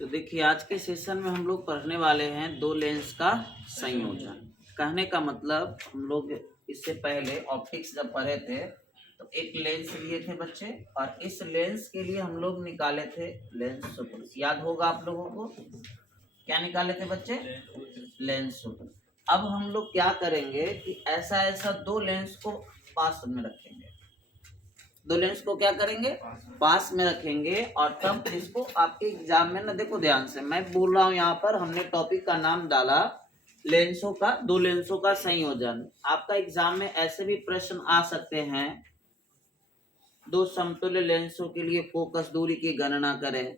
तो देखिए आज के सेशन में हम लोग पढ़ने वाले हैं दो लेंस का संयोजन। कहने का मतलब हम लोग इससे पहले ऑप्टिक्स जब पढ़े थे तो एक लेंस लिए थे बच्चे, और इस लेंस के लिए हम लोग निकाले थे लेंस सूत्र। याद होगा आप लोगों को, क्या निकाले थे बच्चे? लेंस सूत्र। अब हम लोग क्या करेंगे कि ऐसा ऐसा दो लेंस को पास में रखेंगे, दो लेंस को क्या करेंगे? पास में रखेंगे। और तब इसको आपके एग्जाम में ना, देखो ध्यान से मैं बोल रहा हूँ, यहाँ पर हमने टॉपिक का नाम डाला लेंसों का, दो लेंसों का संयोजन। आपका एग्जाम में ऐसे भी प्रश्न आ सकते हैं, दो समतुल्य लेंसों के लिए फोकस दूरी की गणना करें।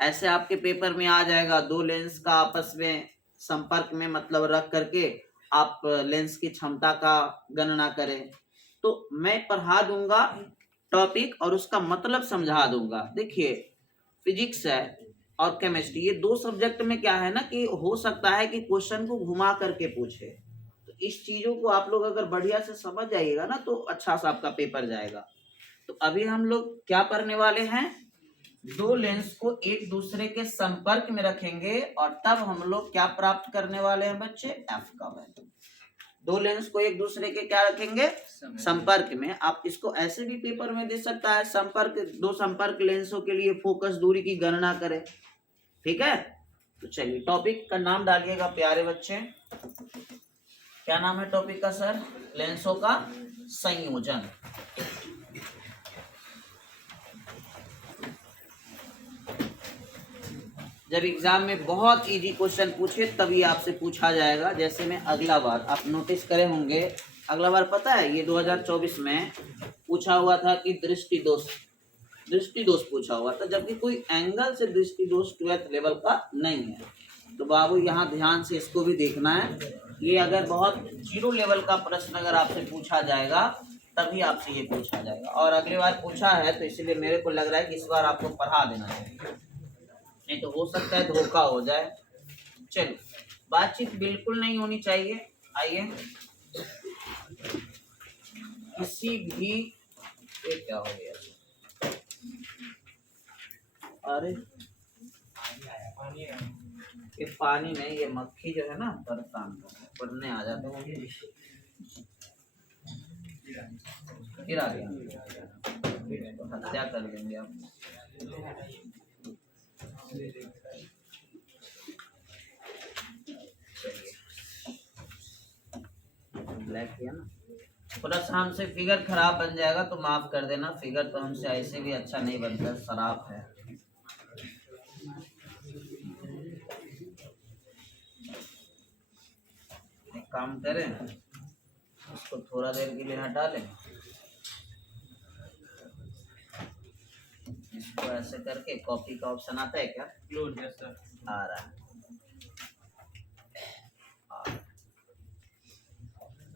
ऐसे आपके पेपर में आ जाएगा, दो लेंस का आपस में संपर्क में मतलब रख करके आप लेंस की क्षमता का गणना करें। तो मैं पढ़ा दूंगा टॉपिक और उसका मतलब समझा दूंगा। देखिए फिजिक्स है और केमिस्ट्री, ये दो सब्जेक्ट में क्या है ना कि हो सकता है कि क्वेश्चन को घुमा करके पूछे। तो इस चीजों को आप लोग अगर बढ़िया से समझ जाइएगा ना तो अच्छा सा आपका पेपर जाएगा। तो अभी हम लोग क्या पढ़ने वाले हैं? दो लेंस को एक दूसरे के संपर्क में रखेंगे और तब हम लोग क्या प्राप्त करने वाले हैं बच्चे? एफ का वैल्यू। दो लेंस को एक दूसरे के क्या रखेंगे? संपर्क में। आप इसको ऐसे भी पेपर में दे सकता है, संपर्क, दो संपर्क लेंसों के लिए फोकस दूरी की गणना करें। ठीक है, तो चलिए टॉपिक का नाम डालिएगा प्यारे बच्चे। क्या नाम है टॉपिक का सर? लेंसों का संयोजन। जब एग्जाम में बहुत इजी क्वेश्चन पूछे तभी आपसे पूछा जाएगा। जैसे मैं अगला बार, आप नोटिस करे होंगे, अगला बार पता है ये 2024 में पूछा हुआ था कि दृष्टि दोष पूछा हुआ था, जबकि कोई एंगल से दृष्टि दोष 12th लेवल का नहीं है। तो बाबू यहाँ ध्यान से इसको भी देखना है। ये अगर बहुत 0 लेवल का प्रश्न अगर आपसे पूछा जाएगा तभी आपसे ये पूछा जाएगा, और अगली बार पूछा है तो इसलिए मेरे को लग रहा है कि इस बार आपको पढ़ा देना चाहिए, नहीं तो हो सकता है धोखा हो जाए। चलो, बातचीत बिल्कुल नहीं होनी चाहिए। आइए, किसी भी, ये क्या हो गया? अरे ये पानी नहीं, ये मक्खी जो है ना परेशान पढ़ने आ जाते हैं, फिर आ गया तो हत्या कर लेंगे आप। ब्लैक किया ना, थोड़ा सा हमसे फिगर खराब बन जाएगा तो माफ कर देना। फिगर तो हमसे ऐसे भी अच्छा नहीं बनता, शराब है। एक काम करें, इसको थोड़ा देर के लिए हटा लें, इसको ऐसे करके कॉपी का ऑप्शन आता है क्या? आ रहा है।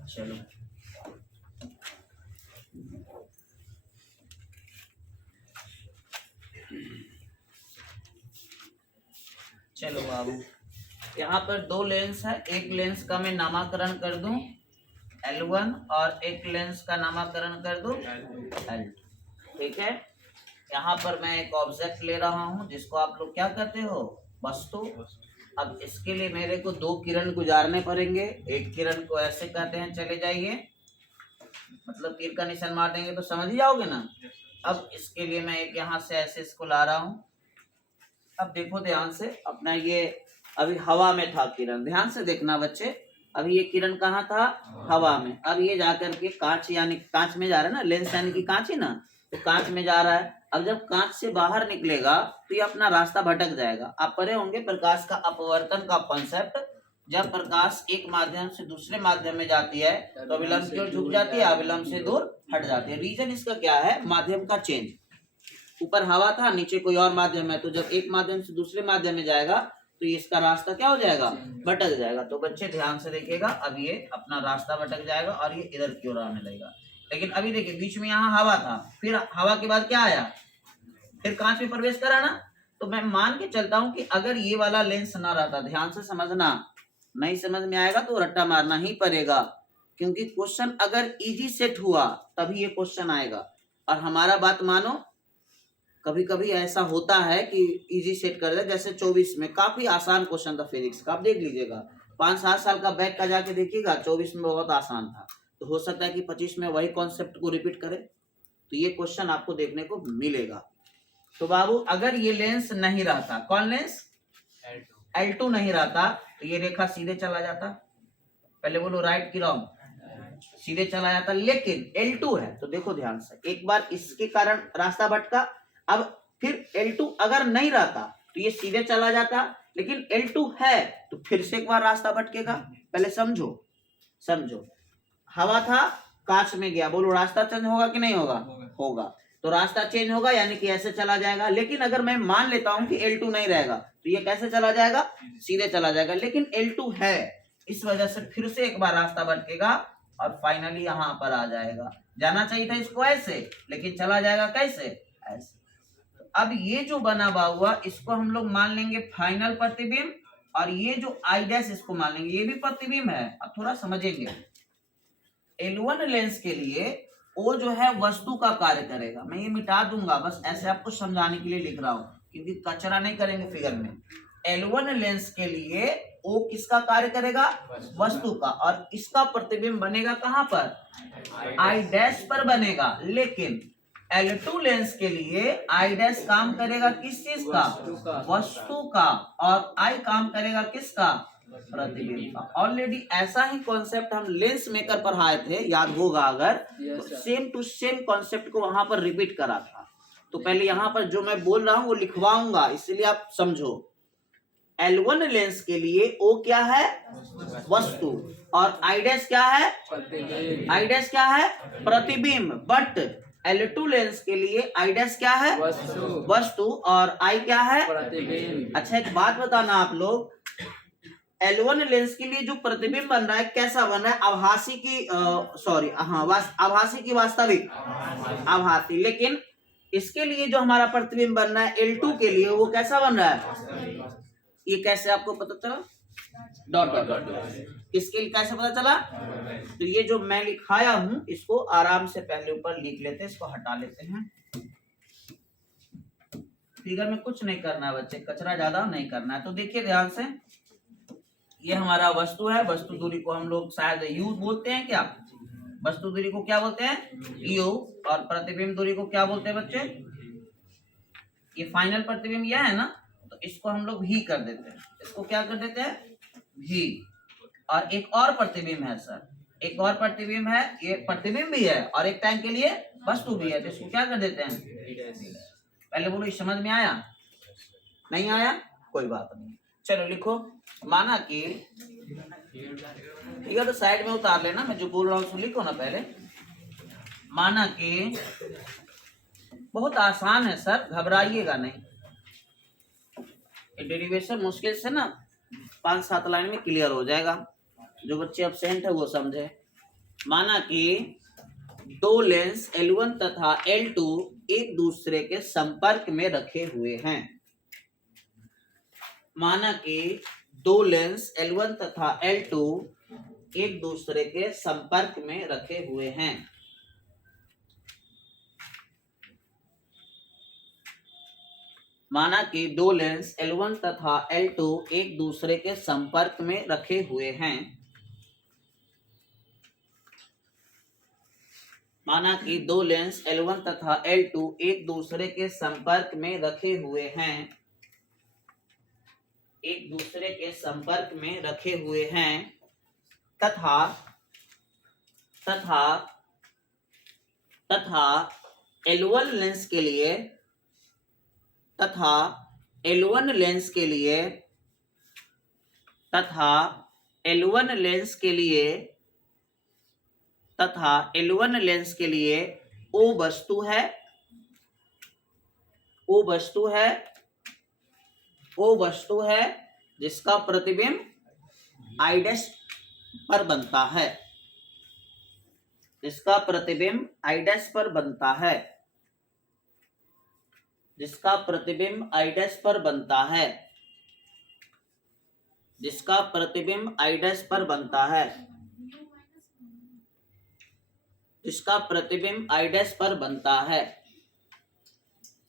चलो चलो बाबू, यहाँ पर दो लेंस है। एक लेंस का मैं नामकरण कर दूं L1 और एक लेंस का नामकरण कर दूं L2। ठीक है, यहाँ पर मैं एक ऑब्जेक्ट ले रहा हूँ जिसको आप लोग क्या कहते हो? वस्तु। अब इसके लिए मेरे को दो किरण गुजारने पड़ेंगे। एक किरण को ऐसे कहते हैं, चले जाइए, मतलब तीर का निशान मार देंगे तो समझ ही जाओगे ना। अब इसके लिए मैं एक यहाँ से ऐसे इसको ला रहा हूँ। अब देखो ध्यान से, अपना ये अभी हवा में था किरण, ध्यान से देखना बच्चे। अभी ये किरण कहाँ था? हवा में। अब ये जाकर के कांच, यानी कांच में जा रहा है ना, लेंस यानी कि कांच ही ना, तो कांच में जा रहा है। अब जब कांच से बाहर निकलेगा तो ये अपना रास्ता भटक जाएगा। आप पढ़े होंगे प्रकाश का अपवर्तन का कॉन्सेप्ट। जब प्रकाश एक माध्यम से दूसरे माध्यम में जाती है तो अविलंब की ओर झुक जाती है, अविलंब से दूर हट जाती है। रीजन इसका क्या है? माध्यम का चेंज। ऊपर हवा था, नीचे कोई और माध्यम है, तो जब एक माध्यम से दूसरे माध्यम में जाएगा तो इसका रास्ता क्या हो जाएगा? भटक जाएगा। तो बच्चे ध्यान से देखिएगा, अब ये अपना रास्ता भटक जाएगा और ये इधर की ओर आने लगेगा। लेकिन अभी देखिए बीच में यहाँ हवा था, फिर हवा के बाद क्या आया? फिर कांच में प्रवेश करा ना। तो मैं मान के चलता हूं कि अगर ये वाला लेंस ना रहता, ध्यान से समझना, नहीं समझ में आएगा तो रट्टा मारना ही पड़ेगा, क्योंकि क्वेश्चन अगर इजी सेट हुआ तभी ये क्वेश्चन आएगा। और हमारा बात मानो, कभी कभी ऐसा होता है कि इजी सेट कर दे, जैसे 24 में काफी आसान क्वेश्चन था फिजिक्स का, आप देख लीजिएगा 5-7 साल का बैक का जाके देखिएगा, 24 में बहुत आसान था, तो हो सकता है कि 25 में वही कॉन्सेप्ट को रिपीट करे, तो ये क्वेश्चन आपको देखने को मिलेगा। तो बाबू अगर ये लेंस नहीं रहता, कौन लेंस, L2 नहीं रहता, तो ये रेखा सीधे चला जाता, पहले बोलो राइट की रॉन्ग, सीधे चला जाता, लेकिन L2 है तो देखो ध्यान से, एक बार इसके कारण रास्ता भटका, अब फिर L2 अगर नहीं रहता तो ये सीधे चला जाता, लेकिन L2 है तो फिर से एक बार रास्ता भटकेगा। पहले समझो, हवा था कांच में गया, बोलो रास्ता चेंज होगा कि नहीं होगा, होगा, तो रास्ता चेंज होगा यानी कि ऐसे चला जाएगा। लेकिन अगर मैं मान लेता हूं कि L2 नहीं रहेगा तो ये कैसे चला जाएगा, सीधे चला जाएगा, लेकिन L2 है, इस वजह से फिर से एक बार रास्ता भटकेगा और फाइनली यहाँ पर आ जाएगा। जाना चाहिए था इसको ऐसे, लेकिन चला जाएगा कैसे, ऐसे। तो अब ये जो बना हुआ इसको हम लोग मान लेंगे फाइनल प्रतिबिंब, और ये जो आई डैश इसको मान लेंगे, ये भी प्रतिबिंब है। अब थोड़ा समझेंगे, L1 लेंस के लिए O जो है वस्तु का कार्य करेगा, मैं ये मिटा दूंगा, बस ऐसे आपको समझाने के लिए लिख रहा हूँ, क्योंकि कचरा नहीं करेंगे फिगर में। L1 लेंस के लिए O किसका कार्य करेगा, वस्तु का, और इसका प्रतिबिंब बनेगा कहां पर, आई डैश पर बनेगा। लेकिन L2 लेंस के लिए आई डैश काम करेगा किस चीज का, वस्तु का, और आई काम करेगा किसका, प्रतिबिंब का। ऑलरेडी ऐसा ही कॉन्सेप्ट हम लेंस मेकर पढ़ाए थे, याद होगा अगर, तो सेम टू सेम कॉन्सेप्ट को वहां पर रिपीट करा था। तो पहले यहाँ पर जो मैं बोल रहा हूँ वो लिखवाऊंगा, इसलिए आप समझो। L1 लेंस के लिए O क्या है, वस्तु, और आई डैश क्या है, आई डैश क्या है, प्रतिबिंब। बट L2 लेंस के लिए आई डैश क्या है, वस्तु, और आई क्या है, प्रतिबिंब। अच्छा एक बात बताना आप लोग, L1 लेंस के लिए जो प्रतिबिंब बन रहा है कैसा बन रहा है, आभासी की आभासी की वास्तविक, आभासी। लेकिन इसके लिए जो हमारा प्रतिबिंब बन रहा है L2 के लिए, वो कैसा बन रहा है, ये कैसे आपको पता चला, डॉट डॉट डॉट, इसके लिए कैसे पता चला, तो ये जो मैं लिखाया हूं इसको आराम से पहले ऊपर लिख लेते हैं, इसको हटा लेते हैं। फिगर में कुछ नहीं करना है बच्चे, कचरा ज्यादा नहीं करना है। तो देखिए ध्यान से, ये हमारा वस्तु है, वस्तु दूरी को हम लोग शायद यू बोलते हैं, क्या वस्तु दूरी को क्या बोलते हैं, यू, और प्रतिबिंब दूरी को क्या बोलते हैं बच्चे, ये फाइनल प्रतिबिंब यह है ना, तो इसको हम लोग भी कर देते हैं, इसको क्या कर देते हैं, भी। और एक और प्रतिबिंब है सर, एक और प्रतिबिंब है, ये प्रतिबिंब भी है और एक टाइम के लिए वस्तु भी है, तो इसको क्या कर देते हैं, पहले बोलो समझ में आया, नहीं आया कोई बात नहीं, चलो लिखो। माना कि ठीक है, तो साइड में उतार लेना, मैं जो बोल रहा हूँ उसको लिखो ना पहले। माना कि बहुत आसान है सर, घबराइएगा नहीं, डेरिवेशन मुश्किल से ना 5-7 लाइन में क्लियर हो जाएगा, जो बच्चे एब्सेंट है वो समझे। माना कि दो लेंस L1 तथा L2 एक दूसरे के संपर्क में रखे हुए हैं। माना कि दो लेंस L1 तथा L2 एक दूसरे के संपर्क में रखे हुए हैं। माना कि दो लेंस L1 तथा L2 एक दूसरे के संपर्क में रखे हुए हैं। माना कि दो लेंस L1 तथा L2 एक दूसरे के संपर्क में रखे हुए हैं, एक दूसरे के संपर्क में रखे हुए हैं, तथा L1 लेंस के लिए, तथा L1 लेंस के लिए, तथा L1 लेंस के लिए, तथा L1 लेंस के लिए O वस्तु है, O वस्तु है, O वस्तु है जिसका प्रतिबिंब I डैश पर बनता है, जिसका प्रतिबिंब I डैश पर बनता है, जिसका प्रतिबिंब I डैश पर बनता है, जिसका प्रतिबिंब I डैश पर बनता है, जिसका प्रतिबिंब I डैश पर बनता है,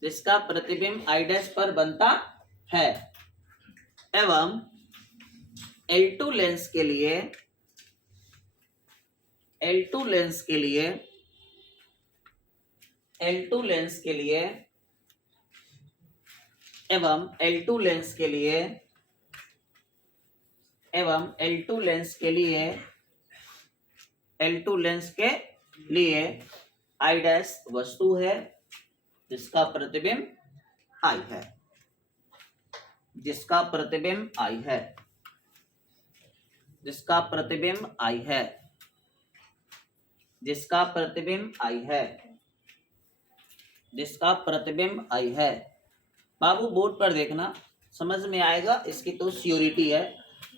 जिसका प्रतिबिंब I डैश पर बनता है, एवं L2 लेंस के लिए L2 लेंस के लिए L2 लेंस के लिए एवं L2 लेंस के लिए एवं L2 लेंस के लिए L2 लेंस के लिए I डैश वस्तु है जिसका प्रतिबिंब I है, जिसका प्रतिबिंब I है, जिसका प्रतिबिंब I है, जिसका प्रतिबिंब I है, जिसका प्रतिबिंब I है। बाबू बोर्ड पर देखना, समझ में आएगा, इसकी तो श्योरिटी है।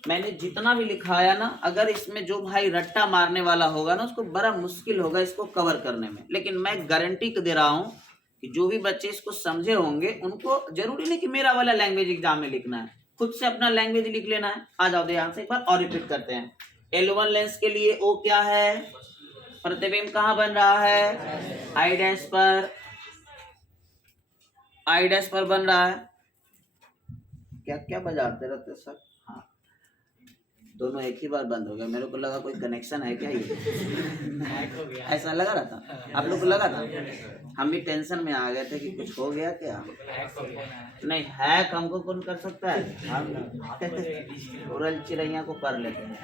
मैंने जितना भी लिखाया ना, अगर इसमें जो भाई रट्टा मारने वाला होगा ना, उसको बड़ा मुश्किल होगा इसको कवर करने में, लेकिन मैं गारंटी दे रहा हूं कि जो भी बच्चे इसको समझे होंगे उनको जरूरी नहीं कि मेरा वाला लैंग्वेज एग्जाम में लिखना है, खुद से अपना लैंग्वेज लिख लेना है। आ जाओ ध्यान से एक बार और रिपीट करते हैं। L1 लेंस के लिए O क्या है, प्रतिबिंब कहाँ बन रहा है, I डैश पर, I डैश पर बन रहा है। क्या क्या बजाते रहते सर? हाँ, दोनों एक ही बार बंद हो गया, मेरे को लगा कोई कनेक्शन है क्या ये ऐसा लगा रहा था, आप लोग को लगा था? हम भी टेंशन में आ गए थे कि कुछ हो गया क्या। नहीं, हैक हमको कौन कर सकता है, हम उड़ल चिड़ैया को कर लेते हैं।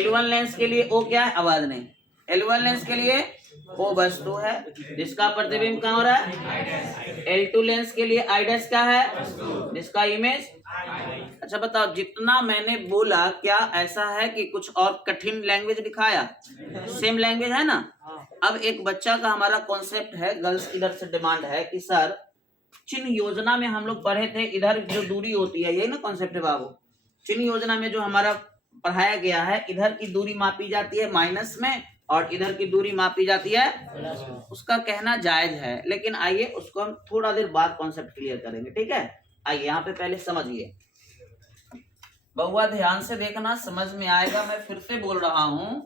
L1 लेंस के लिए O क्या है, आवाज नहीं। L1 लेंस के लिए O वस्तु है जिसका प्रतिबिंब कहाँ हो रहा है, L2 लेंस के लिए I डैश क्या है, जिसका इमेज। अच्छा बताओ, जितना मैंने बोला क्या ऐसा है कि कुछ और कठिन लैंग्वेज दिखाया? सेम लैंग्वेज है ना। अब एक बच्चा का हमारा कॉन्सेप्ट है, गर्ल्स इधर से डिमांड है कि सर चिन्ह योजना में हम लोग पढ़े थे, इधर जो दूरी होती है, यही ना कॉन्सेप्ट है बाबू। चिन्ह योजना में जो हमारा पढ़ाया गया है, इधर की दूरी मापी जाती है माइनस में और इधर की दूरी मापी जाती है, उसका कहना जायज है, लेकिन आइए उसको हम थोड़ा देर बाद कॉन्सेप्ट क्लियर करेंगे, ठीक है। आइए यहाँ पे पहले समझिए, बहुआ ध्यान से देखना, समझ में आएगा। मैं फिर से बोल रहा हूं,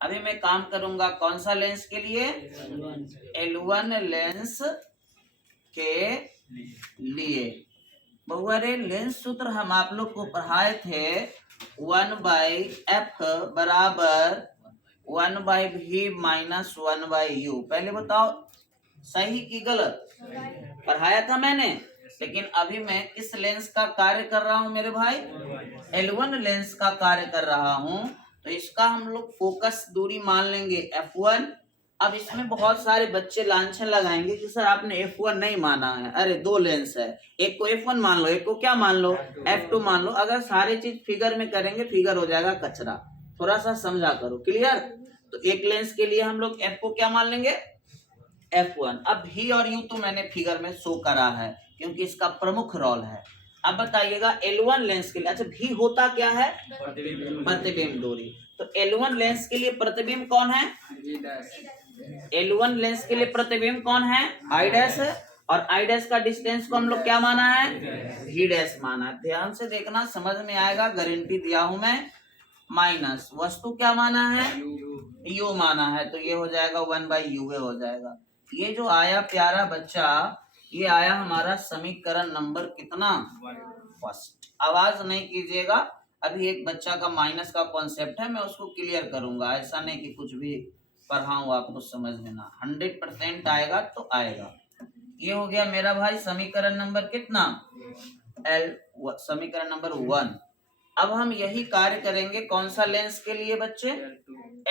अभी मैं काम करूंगा कौन सा लेंस के लिए, L1 लेंस के लिए। बहुआ रे लेंस सूत्र हम आप लोग को पढ़ाए थे, 1/f बराबर 1/v माइनस 1/u। पहले बताओ सही की गलत, पढ़ाया था मैंने, लेकिन अभी मैं किस लेंस का कार्य कर रहा हूं मेरे भाई, L1 लेंस का कार्य कर रहा हूं, तो इसका हम लोग फोकस दूरी मान लेंगे F1। अब इसमें बहुत सारे बच्चे लांछन लगाएंगे कि सर आपने F1 नहीं माना है, अरे दो लेंस है, एक को F1 मान लो, एक को क्या मान लो, F2 मान लो। अगर सारे चीज फिगर में करेंगे फिगर हो जाएगा कचरा, थोड़ा सा समझा करो, क्लियर। तो एक लेंस के लिए हम लोग F को क्या मान लेंगे, F1। अब V और U तो मैंने फिगर में शो करा है क्योंकि इसका प्रमुख रोल है। अब बताइएगा L1 लेंस के लिए, अच्छा V होता क्या है, प्रतिबिंब दूरी। तो L1 लेंस के लिए प्रतिबिंब कौन है, L1 लेंस के लिए प्रतिबिंब कौन है, I डैश है, और I डैश का डिस्टेंस को हम लोग क्या माना है, V डैश माना है। ध्यान से देखना, समझ में आएगा, गारंटी दिया हूं मैं। माइनस वस्तु क्या माना है, U माना है, तो ये हो जाएगा 1/u हो जाएगा। ये जो आया प्यारा बच्चा, ये आया हमारा समीकरण नंबर कितना, फर्स्ट। आवाज नहीं कीजिएगा, अभी एक बच्चा का माइनस का कॉन्सेप्ट है, मैं उसको क्लियर करूंगा, ऐसा नहीं कि कुछ भी पढ़ाऊं आपको समझ में ना, 100% आएगा तो आएगा। ये हो गया मेरा भाई समीकरण नंबर कितना, समीकरण नंबर 1। अब हम यही कार्य करेंगे कौन सा लेंस के लिए बच्चे,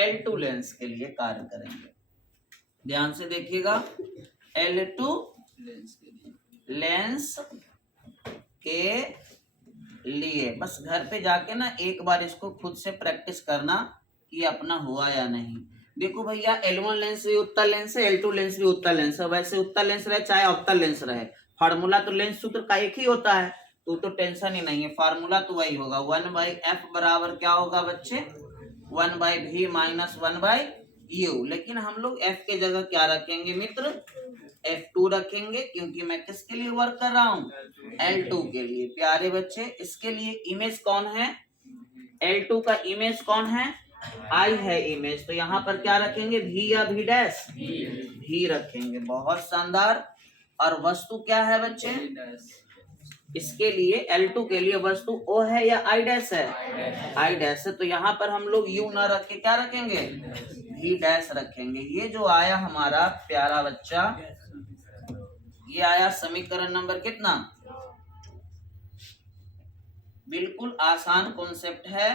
L2 लेंस के लिए कार्य करेंगे। ध्यान से देखिएगा, L2 लेंस के लिए बस घर पे जाके ना एक बार इसको खुद से प्रैक्टिस करना कि अपना हुआ या नहीं। देखो भैया, L1 लेंस भी उत्तल लेंस है, L2 लेंस भी उत्तल लेंस है। वैसे उत्तल लेंस रहे चाहे अवतल लेंस रहे, फार्मूला तो लेंस सूत्र का एक ही होता है, तो टेंशन ही नहीं है, फार्मूला तो वही होगा। 1/f बराबर क्या होगा बच्चे, 1/v माइनस 1/u। लेकिन हम लोग f के जगह क्या रखेंगे मित्र, F2 रखेंगे, क्योंकि मैं किसके लिए वर्क कर रहा हूँ, L2 के लिए। प्यारे बच्चे, इसके लिए इमेज कौन है, L2 का इमेज कौन है, I है इमेज, तो यहाँ पर क्या रखेंगे, V या V डैश, V रखेंगे। बहुत शानदार। और वस्तु क्या है बच्चे? इसके लिए L2 के लिए वस्तु O है या I डैश है? I डैश है। तो यहाँ पर हम लोग U ना रख के क्या रखेंगे? V डैश रखेंगे। ये जो आया हमारा प्यारा बच्चा, ये आया समीकरण नंबर कितना? बिल्कुल आसान कॉन्सेप्ट है,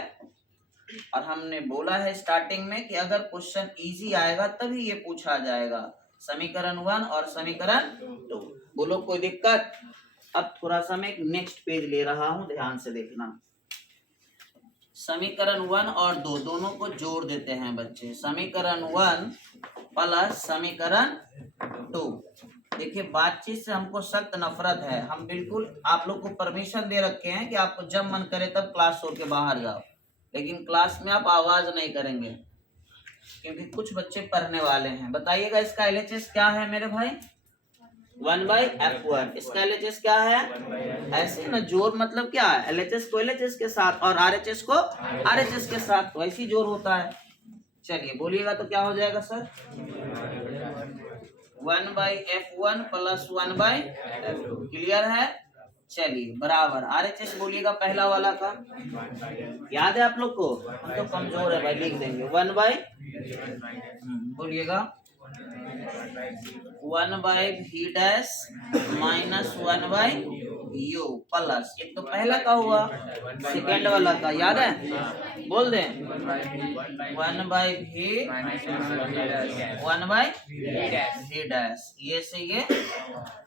और हमने बोला है स्टार्टिंग में कि अगर क्वेश्चन इजी आएगा तभी ये पूछा जाएगा। समीकरण 1 और समीकरण 2। बोलो कोई दिक्कत? अब थोड़ा सा मैं एक नेक्स्ट पेज ले रहा हूं, ध्यान से देखना। समीकरण 1 और 2 दोनों को जोड़ देते हैं बच्चे। समीकरण 1 प्लस समीकरण 2। देखिए बातचीत से हमको सख्त नफरत है। हम बिल्कुल आप लोग को परमिशन दे रखे हैं कि आपको जब मन करे तब क्लास छोड़ के बाहर जाओ, लेकिन क्लास में आप आवाज नहीं करेंगे क्योंकि कुछ बच्चे पढ़ने वाले हैं। बताइएगा इसका LHS क्या है मेरे भाई? 1/F1। इसका LHS क्या है? ऐसे ना जोड़ मतलब क्या है? LHS को LHS के साथ और RHS को RHS के साथ, तो ऐसी जोड़ होता है। चलिए बोलिएगा तो क्या हो जाएगा sir? 1/F1 plus 1/F2। Clear है? चलिए बराबर RHS बोलिएगा पहला वाला का। याद है आप लोग को? हम तो कमजोर है भाई, लिख देंगे 1/, बोलिएगा 1/V dash minus 1/U plus, एक तो पहला का हुआ, सेकेंड वाला का याद है? बोल दें 1/V 1/V डैश, ये से ये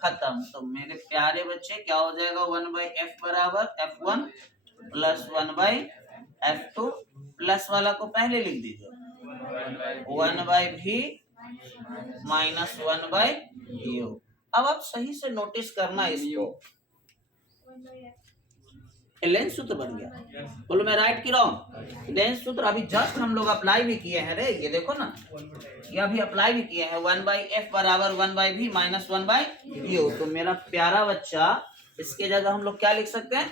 खत्म। तो मेरे प्यारे बच्चे क्या हो जाएगा? 1/F बराबर F1 प्लस 1/F2, प्लस वाला को पहले लिख दीजिए 1/V माइनस 1/U। अब आप सही से नोटिस करना इसको। लेंस सूत्र बन गया। बोलो मैं राइट की रॉन्ग? लेंस सूत्र अभी जस्ट हम लोग अप्लाई भी किए हैं रे, ये देखो ना, ये अभी अप्लाई भी किए हैं। 1/F बराबर 1/V माइनस 1/U। तो मेरा प्यारा बच्चा इसके जगह हम लोग क्या लिख सकते हैं?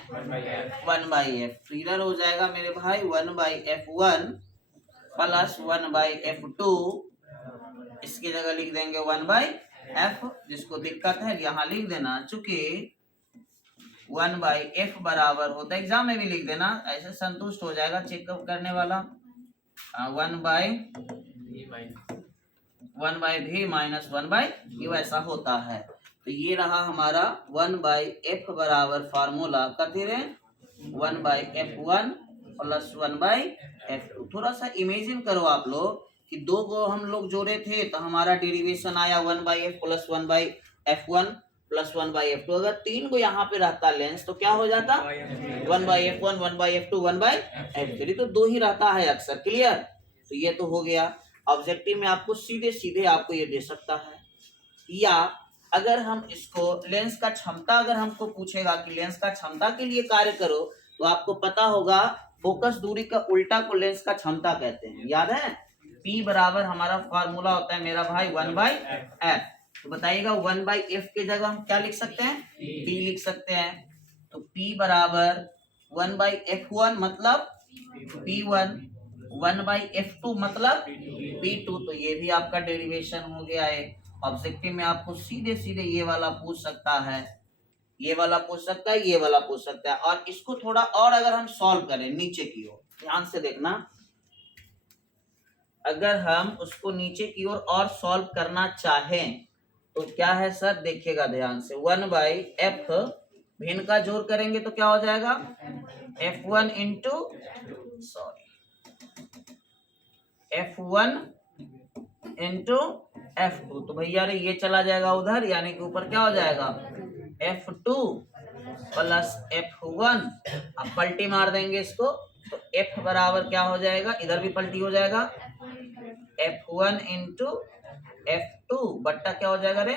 1/F। तो इधर हो जाएगा मेरे भाई 1/F1 प्लस 1/F2। इसकी जगह लिख देंगे 1/F। जिसको दिक्कत है यहाँ लिख देना, चूंकि 1/F बराबर होता है, एग्जाम में भी लिख देना, ऐसे संतुष्ट हो जाएगा चेकअप करने वाला। 1/V माइनस 1/U ऐसा होता है। तो ये रहा हमारा 1/F बराबर फार्मूला कथी रे? 1/F1 plus 1/F2। थोड़ा सा इमेजिन करो आप लोग कि दो को हम लोग जोड़े थे तो हमारा डेरिवेशन आया 1/F plus 1/F1 plus 1/F2। अगर 3 को यहाँ पे रहता लेंस तो क्या हो जाता? 1/F1 1/F2 1/F3। तो 2 ही रहता है अक्सर। क्लियर? तो ये तो हो गया। ऑब्जेक्टिव में आपको सीधे सीधे आपको ये दे सकता है। या अगर हम इसको लेंस का क्षमता अगर हमको पूछेगा कि लेंस का क्षमता के लिए कार्य करो, तो आपको पता होगा फोकस दूरी का उल्टा को लेंस का क्षमता कहते हैं। याद है? P बराबर हमारा फार्मूला होता है मेरा भाई 1/F। तो बताइएगा 1/F के जगह हम क्या लिख सकते हैं? P लिख सकते हैं। तो P बराबर 1/F1 मतलब P1, 1/F2 मतलब P2। तो ये भी आपका डेरिवेशन हो गया है। ऑब्जेक्टिव में आपको सीधे सीधे ये वाला पूछ सकता है, ये वाला पूछ सकता है, ये वाला पूछ सकता है। और इसको थोड़ा और अगर हम सॉल्व करें नीचे की ओर, ध्यान से देखना, अगर हम उसको नीचे की ओर और सॉल्व करना चाहें तो क्या है सर? देखिएगा ध्यान से। 1/F भिन्न का जोड़ करेंगे तो क्या हो जाएगा? F1 into F1 into F2। तो भैया रे ये चला जाएगा उधर, यानी कि ऊपर क्या हो जाएगा? F2 plus F1। अब पलटी मार देंगे इसको तो F बराबर क्या हो जाएगा? इधर भी पलटी हो जाएगा F1 इंटू F2 बट्टा क्या हो जाएगा रे?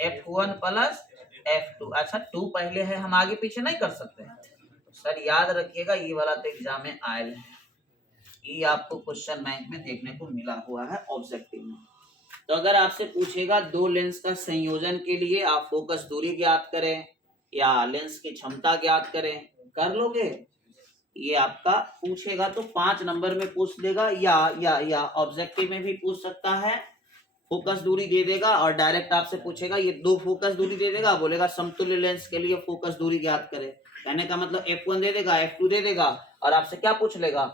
F1 plus F2। अच्छा 2 पहले है, हम आगे पीछे नहीं कर सकते। तो सर याद रखिएगा ये वाला तो एग्जाम में आयल है, ये आपको क्वेश्चन बैंक में देखने को मिला हुआ है ऑब्जेक्टिव में। तो अगर आपसे पूछेगा दो लेंस का संयोजन के लिए आप फोकस दूरी ज्ञात करें या लेंस की क्षमता ज्ञात करें, कर लोगे? ये आपका पूछेगा तो 5 नंबर में पूछ देगा, या ऑब्जेक्टिव में भी पूछ सकता है, फोकस दूरी दे देगा और डायरेक्ट आपसे पूछेगा ये 2 फोकस दूरी दे देगा, बोलेगा समतुल्य लेंस के लिए फोकस दूरी ज्ञात करें। कहने का मतलब F1 दे देगा, F2 दे देगा और आपसे क्या पूछ लेगा,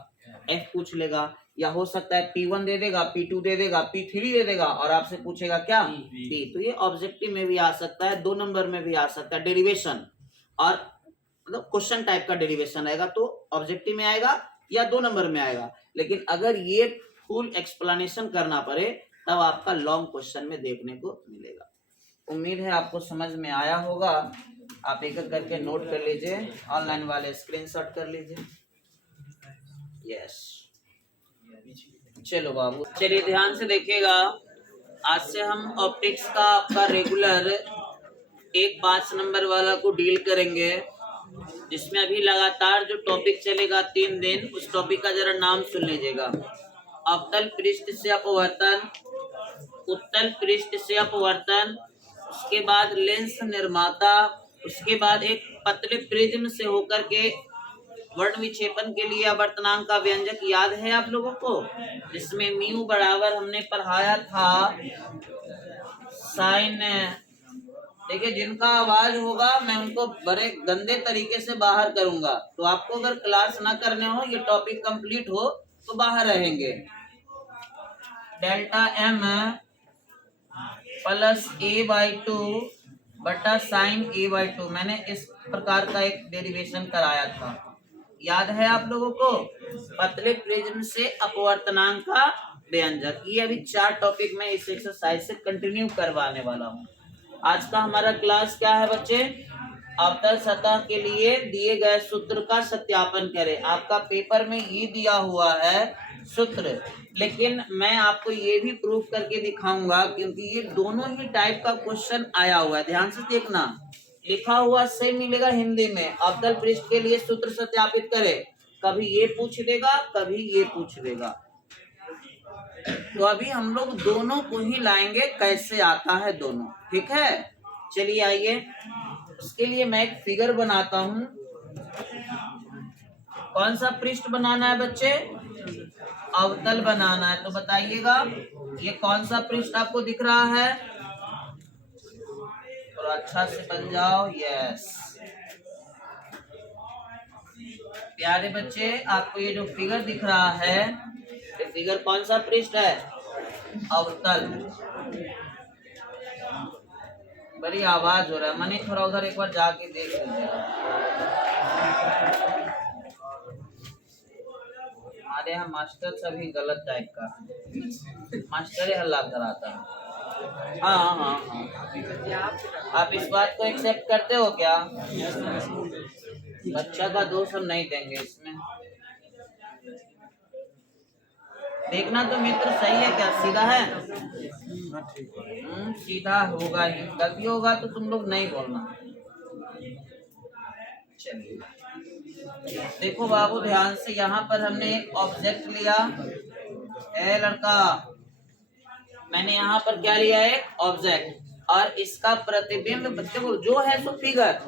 F पूछ लेगा। या हो सकता है P1 दे देगा, P2 दे देगा, P3 दे देगा और आपसे पूछेगा क्या, P। तो ये ऑब्जेक्टिव में भी आ सकता है, 2 नंबर में भी आ सकता है। डेरिवेशन और मतलब क्वेश्चन टाइप का डेरिवेशन आएगा तो ऑब्जेक्टिव में आएगा या 2 नंबर में आएगा। लेकिन अगर ये फुल एक्सप्लेनेशन करना पड़े तब आपका लॉन्ग क्वेश्चन में देखने को मिलेगा। उम्मीद है आपको समझ में आया होगा। आप एक एक करके नोट कर लीजिए, ऑनलाइन वाले स्क्रीनशॉट कर लीजिए। यस, चलो बाबू, चलिए ध्यान से देखिएगा। आज से हम ऑप्टिक्स का आपका रेगुलर 5 नंबर वाला को डील करेंगे, जिसमें अभी लगातार जो टॉपिक चलेगा 3 दिन, उस टॉपिक का जरा नाम सुन लीजिएगा। अवतल पृष्ठ से अपवर्तन, उत्तल पृष्ठ से अपवर्तन, उसके बाद लेंस निर्माता, उसके बाद एक पतले प्रिज्म से होकर के वर्ण विक्षेपन के लिए अपवर्तनांक का व्यंजक याद है आप लोगों को, जिसमें म्यू बराबर हमने पढ़ाया था साइन। देखिए जिनका आवाज होगा मैं उनको बड़े गंदे तरीके से बाहर करूंगा, तो आपको अगर क्लास ना करने हो, ये टॉपिक कंप्लीट हो तो बाहर रहेंगे। डेल्टा एम प्लस a/2 बटा साइन a/2, मैंने इस प्रकार का एक डेरिवेशन कराया था, याद है आप लोगों को। पतले प्रिज्म से अपवर्तनांक का व्यंजक, ये अभी 4 टॉपिक में इस एक्सरसाइज से कंटिन्यू करवाने वाला हूँ। आज का हमारा क्लास क्या है बच्चे, अवतल सतह के लिए दिए गए सूत्र का सत्यापन करें। आपका पेपर में ये दिया हुआ है सूत्र, लेकिन मैं आपको ये भी प्रूफ करके दिखाऊंगा, क्योंकि ये दोनों ही टाइप का क्वेश्चन आया हुआ है। ध्यान से देखना, लिखा हुआ सेम मिलेगा हिंदी में। अवतल पृष्ठ के लिए सूत्र सत्यापित करें, कभी ये पूछ देगा, कभी ये पूछ देगा। तो अभी हम लोग दोनों को ही लाएंगे, कैसे आता है दोनों, ठीक है। चलिए आइए, उसके लिए मैं एक फिगर बनाता हूं। कौन सा पृष्ठ बनाना है बच्चे, अवतल बनाना है। तो बताइएगा ये कौन सा पृष्ठ आपको दिख रहा है, और अच्छा से बन जाओ। यस प्यारे बच्चे, आपको ये जो फिगर दिख रहा है, ये फिगर कौन सा पृष्ठ है, अवतल। बड़ी आवाज हो रहा है, मनी थोड़ा उधर एक बार जाके देख लीजिएगा। हमारे यहाँ मास्टर सभी गलत टाइप का, मास्टर हल्ला कराता है। हाँ, आप इस बात को एक्सेप्ट करते हो क्या? बच्चा का दोष हम नहीं देंगे इसमें। देखना तो मित्र सही है क्या, सीधा है? सीधा होगा ही, गलती होगा तो तुम लोग नहीं बोलना। चलिए देखो बाबू ध्यान से, यहाँ पर हमने एक ऑब्जेक्ट लिया। ए लड़का, मैंने यहाँ पर क्या लिया है, ऑब्जेक्ट, और इसका प्रतिबिंब देखो जो है सो फिगर।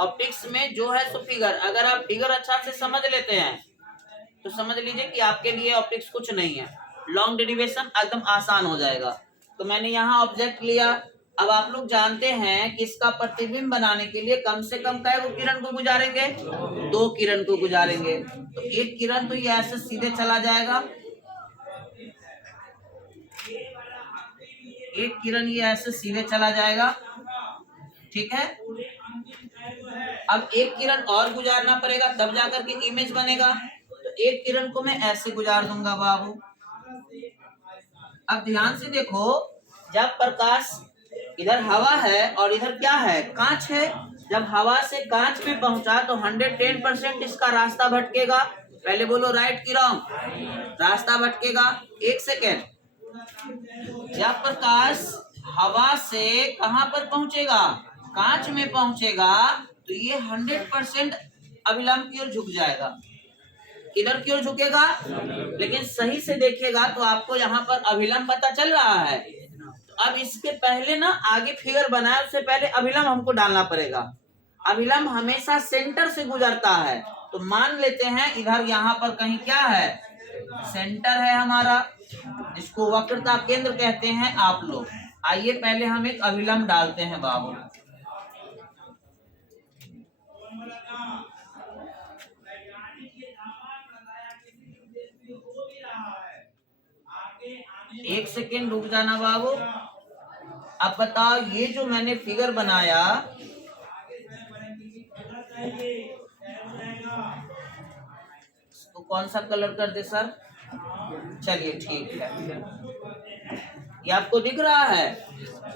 ऑप्टिक्स में जो है सो फिगर। अगर आप फिगर अच्छा से समझ लेते हैं तो समझ लीजिए कि आपके लिए ऑप्टिक्स कुछ नहीं है, लॉन्ग डेरिवेशन एकदम आसान हो जाएगा। तो मैंने यहाँ ऑब्जेक्ट लिया। अब आप लोग जानते हैं कि इसका प्रतिबिंब बनाने के लिए कम से कम कै किरण को गुजारेंगे, 2 किरण को गुजारेंगे। तो एक किरण तो ये ऐसे सीधे चला जाएगा, एक किरण ये ऐसे सीधे चला जाएगा, ठीक है। अब एक किरण और गुजारना पड़ेगा तब जाकर के इमेज बनेगा। तो एक किरण को मैं ऐसे गुजार दूंगा बाबू। अब ध्यान से देखो, जब प्रकाश इधर हवा है और इधर क्या है, कांच है, जब हवा से कांच में पहुंचा तो 110% इसका रास्ता भटकेगा। पहले बोलो राइट की रॉन्ग, रास्ता भटकेगा। 1 सेकेंड, जब प्रकाश हवा से कहां पर पहुंचेगा, कांच में पहुंचेगा, तो ये 100% अभिलंब की ओर झुक जाएगा। किधर की ओर झुकेगा, लेकिन सही से देखिएगा तो आपको यहाँ पर अभिलंब पता चल रहा है। तो अब इसके पहले ना आगे फिगर बनाए, उससे पहले अभिलंब हमको डालना पड़ेगा। अभिलंब हमेशा सेंटर से गुजरता है। तो मान लेते हैं इधर यहाँ पर कहीं क्या है, सेंटर है हमारा, जिसको वक्रता केंद्र कहते हैं आप लोग। आइए पहले हम एक अभिलंब डालते हैं बाबू। एक सेकेंड रुक जाना बाबू। अब बताओ ये जो मैंने फिगर बनाया, तो कौन सा कलर कर दे सर? चलिए ठीक है, ये आपको दिख रहा है,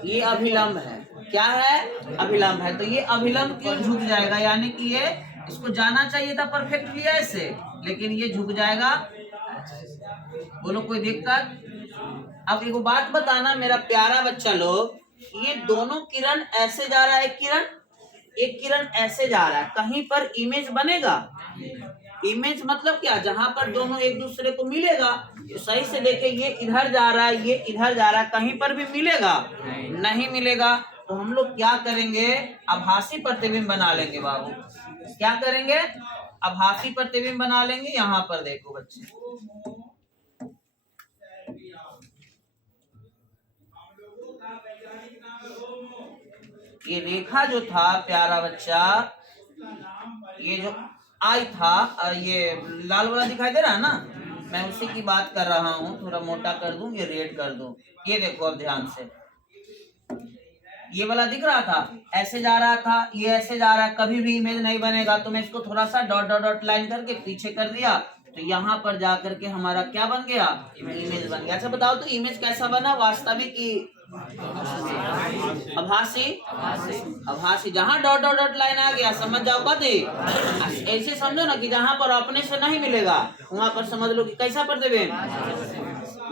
ये अभिलंब है। क्या है? अभिलंब है। तो ये अभिलंब क्यों झुक जाएगा? यानी कि ये, इसको जाना चाहिए था परफेक्टली ऐसे, लेकिन ये झुक जाएगा। बोलो कोई दिक्कत? अब एक बात बताना मेरा प्यारा बच्चा लोग, ये दोनों किरण ऐसे जा रहा है, एक किरण ऐसे जा रहा है, कहीं पर इमेज बनेगा? इमेज मतलब क्या? जहां पर दोनों एक दूसरे को मिलेगा। तो सही से देखे, ये इधर जा रहा है, ये इधर जा रहा है, कहीं पर भी मिलेगा? नहीं मिलेगा। तो हम लोग क्या करेंगे? आभासी प्रतिबिंब बना लेंगे बाबू। क्या करेंगे? आभासी प्रतिबिंब बना लेंगे। यहाँ पर देखो बच्चे, ये रेखा जो था प्यारा बच्चा, ये जो आई था, और ये लाल वाला दिखाई दे रहा है ना, मैं उसी की बात कर रहा हूँ। थोड़ा मोटा कर दूं, ये रेड कर दूं। ये देखो अब ध्यान से, ये वाला दिख रहा था, ऐसे जा रहा था, ये ऐसे जा रहा है, कभी भी इमेज नहीं बनेगा। तो मैं इसको थोड़ा सा डॉट डॉट डॉट लाइन करके पीछे कर दिया, तो यहाँ पर जा करके हमारा क्या बन गया? इमेज बन गया। अच्छा बताओ तो इमेज कैसा बना? वास्तविक की आभासी? आभासी। जहां डॉट डॉट डॉट लाइन आ गया समझ जाओ कति, ऐसे समझो ना कि जहां पर अपने से नहीं मिलेगा वहां पर समझ लो कि कैसा प्रतिबिंब।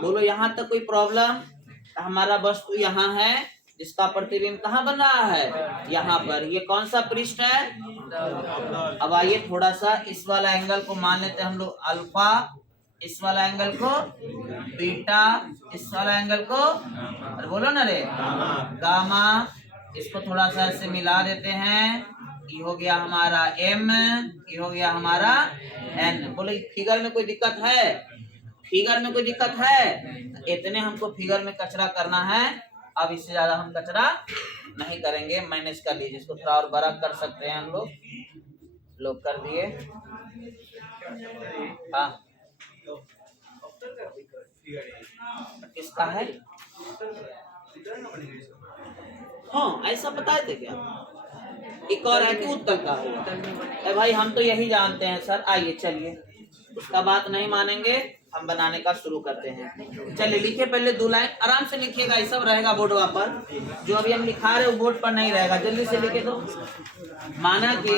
बोलो यहाँ तक कोई प्रॉब्लम? हमारा वस्तु यहाँ है, जिसका प्रतिबिंब कहाँ बन रहा है? यहाँ पर। ये कौन सा पृष्ठ है? अब आइए थोड़ा सा इस वाला एंगल को मान लेते हैं हम लोग अल्फा, इस वाला एंगल को बीटा, इस वाला एंगल को, अरे बोलो ना रे, गामा। इसको थोड़ा सा ऐसे मिला देते हैं, ये हो गया हमारा m, ये हो गया हमारा n। बोले फिगर में कोई दिक्कत है? फिगर में कोई दिक्कत है? इतने हमको फिगर में कचरा करना है। अब इससे ज्यादा हम कचरा नहीं करेंगे, मैनेज कर लीजिए। इसको थोड़ा और बड़ा कर सकते हैं हम लोग कर दिए। हाँ किसका है? हाँ ऐसा बताए थे क्या? एक और है कि उत्तल का होगा? भाई हम तो यही जानते हैं सर। आइए चलिए, उसका बात नहीं मानेंगे, हम बनाने का शुरू करते हैं। चलिए लिखिए पहले 2 लाइन, आराम से लिखिएगा, ये सब रहेगा बोर्ड पर। जो अभी हम लिखा रहे वो बोर्ड पर नहीं रहेगा, जल्दी से लिखे। तो माना कि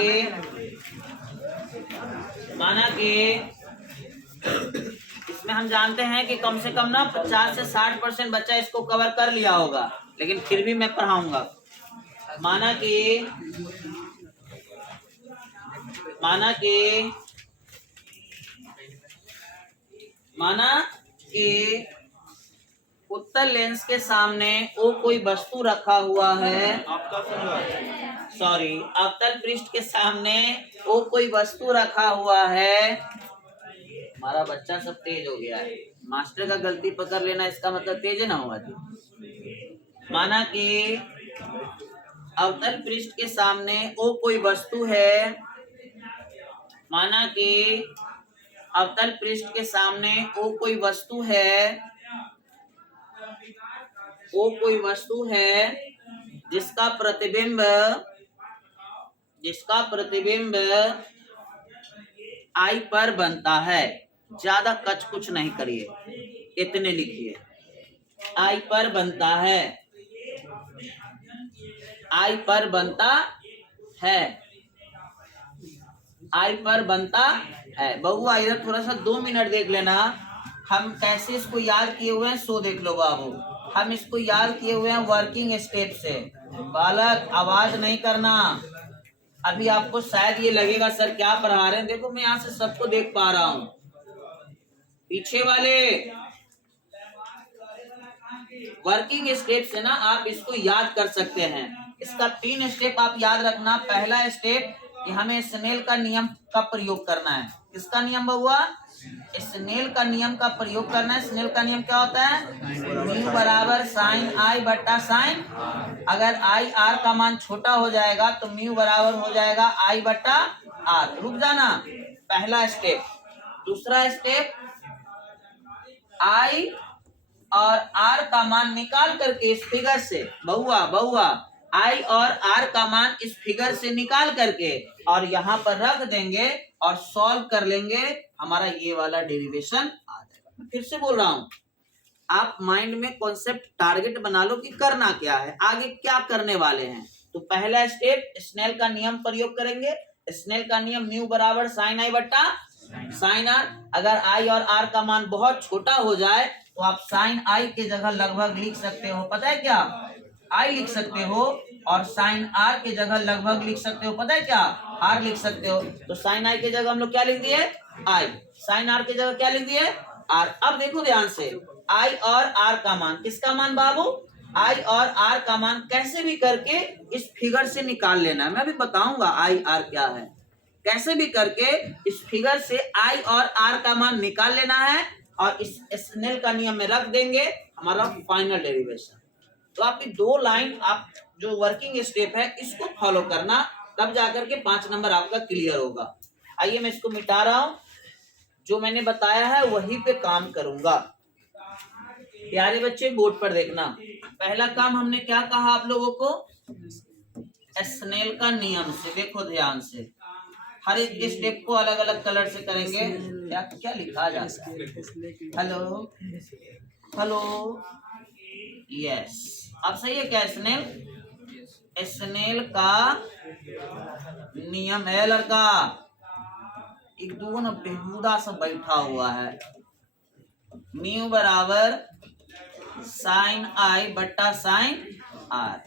इसमें हम जानते हैं कि कम से कम ना 50 से 60% बच्चा इसको कवर कर लिया होगा, लेकिन फिर भी मैं पढ़ाऊंगा। माना कि उत्तल लेंस के सामने वो कोई वस्तु रखा हुआ है, सॉरी, अवतल पृष्ठ के सामने वो कोई वस्तु रखा हुआ है। हमारा बच्चा सब तेज हो गया है, मास्टर का गलती पकड़ लेना इसका मतलब तेज ना हुआ थी। माना कि अवतल पृष्ठ के सामने वो कोई वस्तु है, माना कि अवतल पृष्ठ के सामने वो कोई वस्तु है, जिसका प्रतिबिंब आई पर बनता है। ज्यादा कच कुछ नहीं करिए, इतने लिखिए। आई पर बनता है, आई पर बनता है, आई पर बनता है। बबुआ इधर थोड़ा सा 2 मिनट देख लेना। हम कैसे इसको याद किए हुए हैं सो देख लो बाबू। हम इसको याद किए हुए हैं वर्किंग स्टेप से। बालक आवाज नहीं करना। अभी आपको शायद ये लगेगा सर क्या पढ़ा रहे हैं। देखो मैं यहाँ से सबको देख पा रहा हूँ, पीछे वाले वर्किंग स्टेप से ना आप इसको याद कर सकते हैं। इसका 3 स्टेप आप याद रखना। पहला स्टेप कि हमें स्नेल का नियम का प्रयोग करना है। किसका नियम बउआ? स्नेल का नियम का प्रयोग करना है। स्नेल का नियम क्या होता है? म्यू बराबर साइन आई बट्टा साइन, अगर आई आर का मान छोटा हो जाएगा तो म्यू बराबर हो जाएगा आई बट्टा आर। रुक जाना, पहला स्टेप। दूसरा स्टेप, आई और आर का मान निकाल करके इस फिगर से, बउआ आई और आर का मान इस फिगर से निकाल करके और यहाँ पर रख देंगे और सॉल्व कर लेंगे, हमारा ये वाला डेरिवेशन आ जाएगा। मैं फिर से बोल रहा हूँ, आप माइंड में कॉन्सेप्ट टारगेट बना लो कि करना क्या है, आगे क्या करने वाले हैं। तो पहला स्टेप, स्नेल का नियम प्रयोग करेंगे। स्नेल का नियम म्यू बराबर साइन आई बट्टा साइन आर। अगर आई और आर का मान बहुत छोटा हो जाए तो आप साइन आई के जगह लगभग लिख सकते हो, पता है क्या? आई लिख सकते हो, और साइन आर के जगह लगभग लिख सकते हो, पता है क्या? आर लिख सकते हो। तो साइन आई के जगह हम लोग क्या लिख दिए? आई। साइन आर के जगह क्या लिख दिए? आर। अब देखो ध्यान से, आई और आर का मान, किसका मान बाबू? आई और आर का मान कैसे भी करके इस फिगर से निकाल लेना है। मैं भी बताऊंगा आई आर क्या है, कैसे भी करके इस फिगर से आई और आर का मान निकाल लेना है और इस स्नेल का नियम में रख देंगे, हमारा फाइनल डेरिवेशन। तो आपकी 2 लाइन, आप जो वर्किंग स्टेप है इसको फॉलो करना, तब जाकर के 5 नंबर आपका क्लियर होगा। आइए मैं इसको मिटा रहा हूं, जो मैंने बताया है वही पे काम करूंगा। प्यारे बच्चे बोर्ड पर देखना, पहला काम हमने क्या कहा आप लोगों को? स्नेल का नियम से। देखो ध्यान से, हर एक स्टेप को अलग अलग कलर से करेंगे। क्या क्या लिखा जाता है? हेलो हेलो, यस, अब सही है क्या? स्नेल, स्नेल का नियम है लड़का। एक दो ना बेहुदा सा बैठा हुआ है। म्यू बराबर साइन आई बट्टा साइन आर।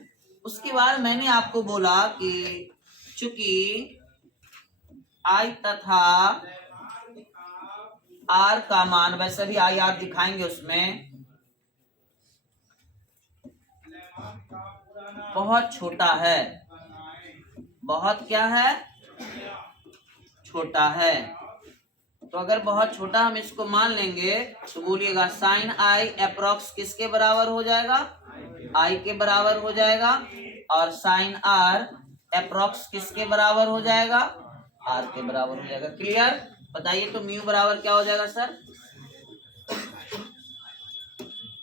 उसके बाद मैंने आपको बोला कि चूंकि आई तथा आर का मान, वैसे भी आई आर दिखाएंगे उसमें, बहुत छोटा है। बहुत क्या है? छोटा है। तो अगर बहुत छोटा हम इसको मान लेंगे तो बोलिएगा साइन आई अप्रोक्स किसके बराबर हो जाएगा? आई के बराबर हो जाएगा। और साइन आर अप्रोक्स किसके बराबर हो जाएगा? आर के बराबर हो जाएगा। क्लियर? बताइए तो म्यू बराबर क्या हो जाएगा सर?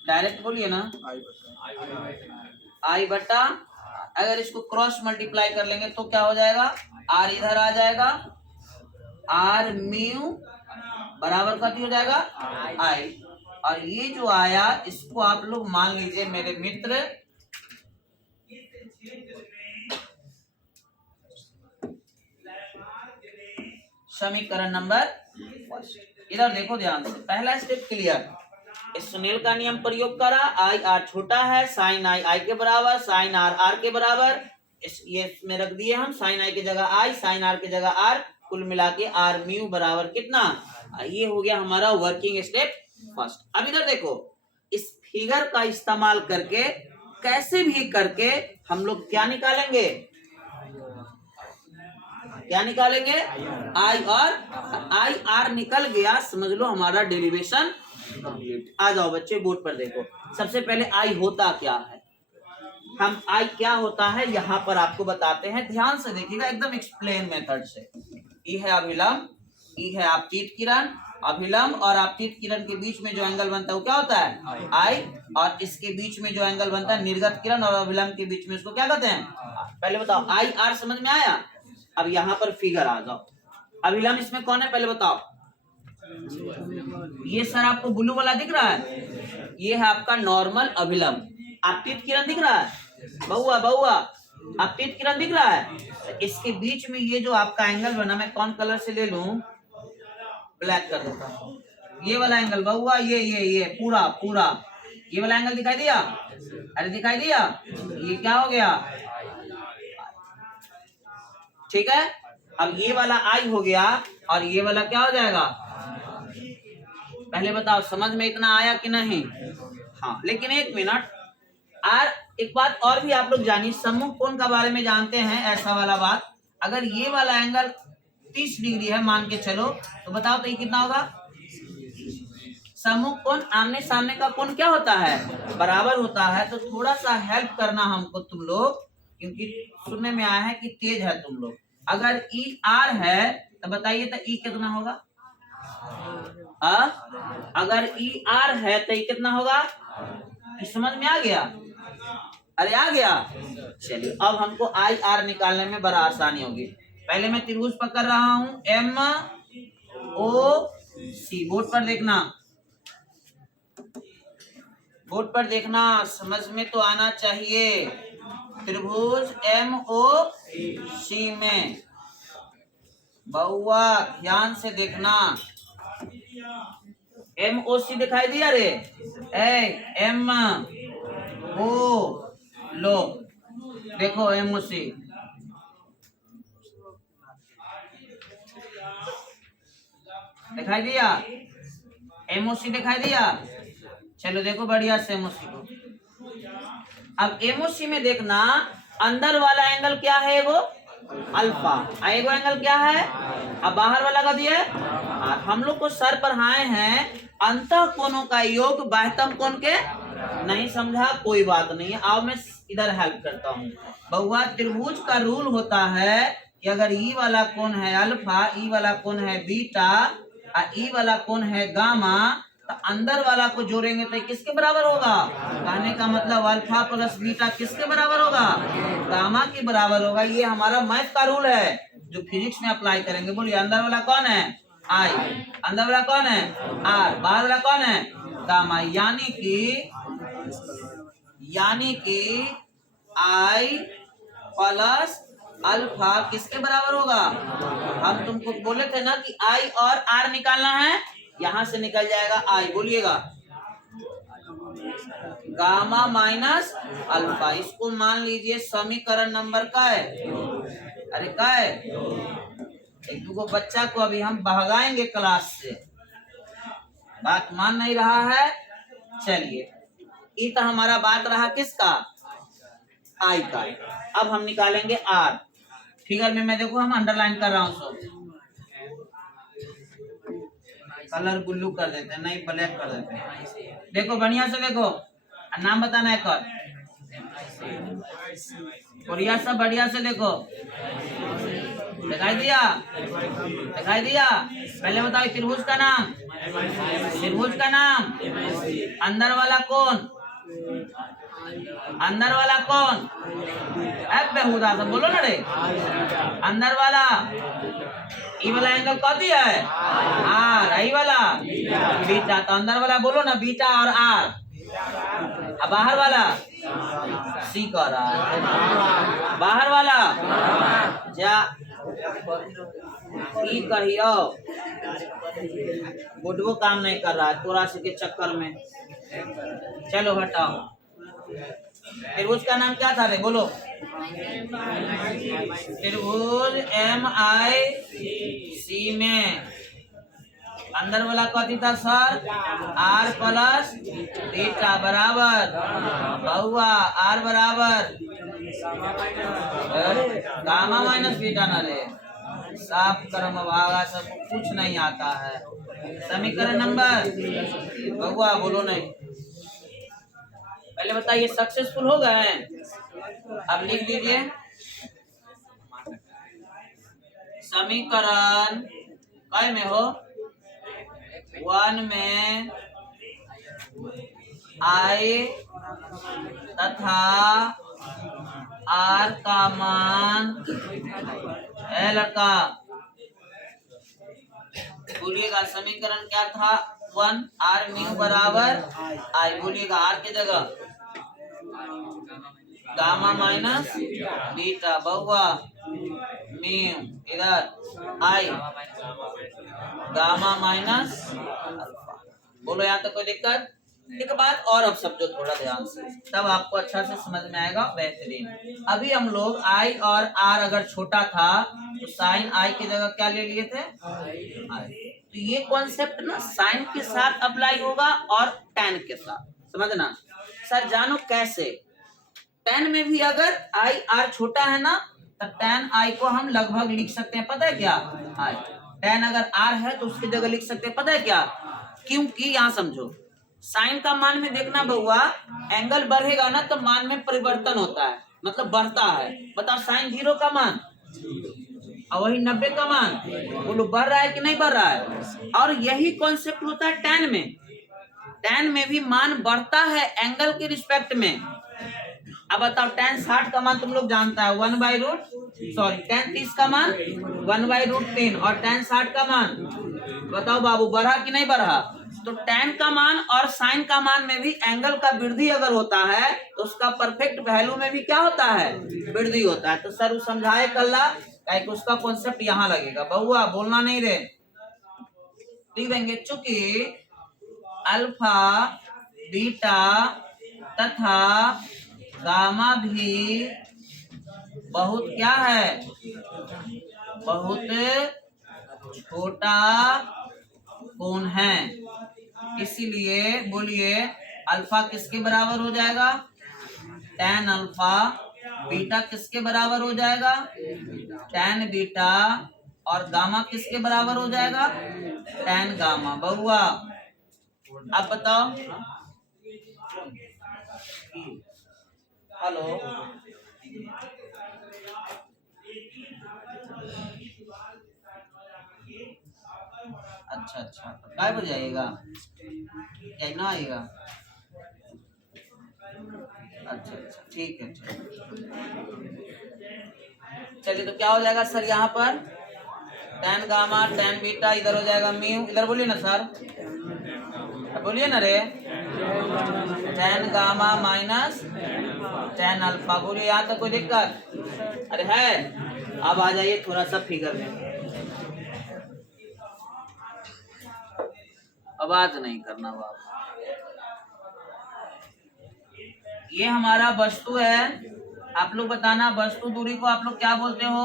डायरेक्ट बोलिए ना, आई बट्टा, अगर इसको क्रॉस मल्टीप्लाई कर लेंगे तो क्या हो जाएगा? आर इधर आ जाएगा, आर म्यू बराबर कथी हो जाएगा? आई। और ये जो आया इसको आप लोग मान लीजिए मेरे मित्र समीकरण नंबर फर्स्ट। इधर देखो ध्यान से, पहला स्टेप क्लियर। स्नेल का नियम प्रयोग करा, आई आर छोटा है, साइन आई आई के बराबर, साइन आर आर के बराबर, ये इसमें रख दिए हम, साइन आई की जगह आई, साइन आर की जगह आर, कुल मिला के आर म्यू बराबर कितना? ये हो गया हमारा वर्किंग स्टेप फर्स्ट। अब इधर देखो, इस फिगर का इस्तेमाल करके कैसे भी करके हम लोग क्या निकालेंगे? क्या निकालेंगे? आई और आई आर निकल गया, समझ लो हमारा डेरिवेशन कंप्लीट। आ जाओ बच्चे बोर्ड पर देखो, सबसे पहले आई होता क्या है, हम आई क्या होता है यहाँ पर आपको बताते हैं। ध्यान से देखिएगा एकदम एक्सप्लेन मेथड से। ई है अभिलंब, ई है आपतित किरण, अभिलंब और आपतित किरण के बीच में जो एंगल बनता है वो क्या होता है? आई। और इसके बीच में जो एंगल बनता है निर्गत किरण और अभिलंब के बीच में, उसको क्या कहते हैं? पहले बताओ, आई आर समझ में आया? अब यहाँ पर फिगर आ जाओ, अभिलंब इसमें कौन है पहले बताओ? ये सर आपको ब्लू वाला दिख रहा है, ये है आपका नॉर्मल अभिलंब। आपतित किरण दिख रहा है बउआ, आपतित किरण दिख रहा है। तो इसके बीच में ये जो आपका एंगल बना, मैं कौन कलर से ले लूं? ब्लैक कर देता हूं। ये वाला एंगल बउआ, ये पूरा पूरा ये वाला एंगल दिखाई दिया? अरे दिखाई दिया? ये क्या हो गया? ठीक है। अब ये वाला आई हो गया और ये वाला क्या हो जाएगा? पहले बताओ समझ में इतना आया कि नहीं? हाँ, लेकिन एक मिनट, एक बात और भी आप लोग जानिए, समूह कोण का बारे में जानते हैं, ऐसा वाला बात, अगर ये वाला एंगल 30 डिग्री है मान के चलो, तो बताओ तो ये कितना होगा? सम्मुख कोण आमने सामने का कोण क्या होता है? बराबर होता है। तो थोड़ा सा हेल्प करना हमको तुम लोग, क्योंकि सुनने में आया है कि तेज है तुम लोग। अगर ई आर है तो बताइए तो ई कितना होगा? अगर ई आर है तो ई कितना होगा? समझ में आ गया? अरे आ गया। चलिए अब हमको आई आर निकालने में बड़ा आसानी होगी। पहले मैं त्रिभुज पकड़ रहा हूं, एम ओ सी। बोर्ड पर देखना, बोर्ड पर देखना, समझ में तो आना चाहिए। त्रिभुज एम ओ सी में बउआ ध्यान से देखना। एम ओ सी दिखाई दिया रे? एम ओ, लो देखो एम ओ सी, दिखाई दिया? एम ओ सी दिखाई दिया? चलो देखो बढ़िया से एम ओ सी को। अब एम ओ सी में देखना, अंदर वाला एंगल क्या है? एगो अल्फा, एगो एंगल क्या है? अब बाहर वाला का दिया है। हम लोग को सर पढ़ाए हैं अंतः कोणों का योग बाह्यतम कोण के। नहीं समझा? कोई बात नहीं है, आओ मैं इधर हेल्प करता हूँ। बहुआ त्रिभुज का रूल होता है कि अगर ई वाला कोण है अल्फा, ई वाला कोण है बीटा और ई वाला कोण है गामा, तो अंदर वाला को जोड़ेंगे तो किसके बराबर होगा? कहने का मतलब अल्फा प्लस बीटा किसके बराबर होगा? गामा के बराबर होगा। ये हमारा मैथ का रूल है जो फिजिक्स में अप्लाई करेंगे। बोलिए अंदर वाला कौन है? आई। अंदर वाला कौन है? आर। बाहर वाला कौन है? गामा। यानी कि आई प्लस अल्फा किसके बराबर होगा? हम तुमको बोले थे ना कि आई और आर निकालना है, यहां से निकल जाएगा आई। बोलिएगा गामा माइनस अल्फा। इसको मान लीजिए समीकरण नंबर का है। अरे का है? एक दो बच्चा को अभी हम भगाएंगे क्लास से, बात मान नहीं रहा है। चलिए ये तो हमारा बात रहा किसका? आई का। अब हम निकालेंगे आर। फिगर में मैं देखो हम अंडरलाइन कर रहा हूँ, सब कलर ब्लू कर देते हैं, नहीं ब्लैक कर देते हैं। देखो बढ़िया से देखो, नाम बताना है कल, बढ़िया सब बढ़िया से देखो। दिखाई दिया? दिखाई दिया? पहले बताओ त्रिभुज का नाम, त्रिभुज का नाम। अंदर वाला कौन? अंदर वाला कौन? अब बेहुदा से बोलो ना रे। अंदर वाला ई वाला एंगल कौन दिया है? आर। आई वाला बीटा। तो अंदर वाला बोलो ना बीटा और आर। अब बाहर वाला सी कर रहा है। बाहर वाला जा ई कहियो, बुढ़वो काम नहीं कर रहा है तोरा से के चक्कर में। चलो हटाओ। त्रिभुज का नाम क्या था रे? बोलो। त्रिभुज एम आई सी में अंदर वाला कथी था सर? आर प्लस बीटा बराबर बहुआ आर बराबर गामा माइनस बीटा। न रे साफ कर्म भागा, सब कुछ नहीं आता है। समीकरण नंबर बहुआ बोलो नहीं। पहले बताइए सक्सेसफुल हो गए हैं? अब लिख दीजिए समीकरण काय में हो? 1 में आई तथा आर का मान है लड़का। बोलिएगा समीकरण क्या था? 1 आर म्यू बराबर आई। बोलिएगा आर की जगह गामा माइनस बीटा बहुआ म्यू, इधर आई गामा माइनस अल्फा। बोलो यहाँ तक कोई दिक्कत? एक बात और अब समझो थोड़ा ध्यान से, तब आपको अच्छा से समझ में आएगा। बेहतरीन। अभी हम लोग आई और आर अगर छोटा था तो साइन आई की जगह क्या ले लिए थे? आई। तो ये कॉन्सेप्ट ना साइन के साथ अप्लाई होगा और टेन के साथ। समझना सर, जानो कैसे। टेन में भी अगर आई आर छोटा है ना तो tan i को हम लगभग लिख सकते हैं, पता है क्या, i। tan अगर r है तो उसकी जगह लिख सकते हैं, पता है क्या, क्योंकि यहाँ समझो साइन का मान में देखना बहुआ, एंगल बढ़ेगा ना तो मान में परिवर्तन होता है, मतलब बढ़ता है। बताओ साइन 0 का मान और वही 90 का मान, बोलो बढ़ रहा है कि नहीं बढ़ रहा है। और यही कॉन्सेप्ट होता है tan में, tan में भी मान बढ़ता है एंगल के रिस्पेक्ट में। अब बताओ tan 60 का मान तुम लोग जानता है 1/√, tan 30 का मान 1/√3 और tan 60 का मान बताओ बाबू बढ़ा कि नहीं बढ़ा। तो tan का मान और साइन का मान में भी एंगल का वृद्धि अगर होता है तो उसका परफेक्ट वैल्यू में भी क्या होता है, वृद्धि होता है। तो सर समझाए कल्ला कि उसका कॉन्सेप्ट यहाँ लगेगा, बहुआ बोलना नहीं रे, लिख देंगे। चूंकि अल्फा बीटा तथा गामा भी बहुत क्या है, बहुत छोटा कोण है, इसीलिए बोलिए अल्फा किसके बराबर हो जाएगा, tan अल्फा, बीटा किसके बराबर हो जाएगा, tan बीटा, और गामा किसके बराबर हो जाएगा, tan गामा। बहुआ अब बताओ, हेलो अच्छा काय बजे आएगा, क्या ना आएगा, अच्छा ठीक है। चलिए तो क्या हो जाएगा सर यहाँ पर, tan गामा tan बीटा, इधर हो जाएगा म्यू, इधर बोलिए ना सर, बोलिए ना रे, tan gamma minus tan alpha, बोलिए यहाँ तक कोई दिक्कत, अरे है। अब आ जाइए थोड़ा सा फिगर में, आवाज नहीं करना बाबू। ये हमारा वस्तु है, आप लोग बताना वस्तु दूरी को आप लोग क्या बोलते हो,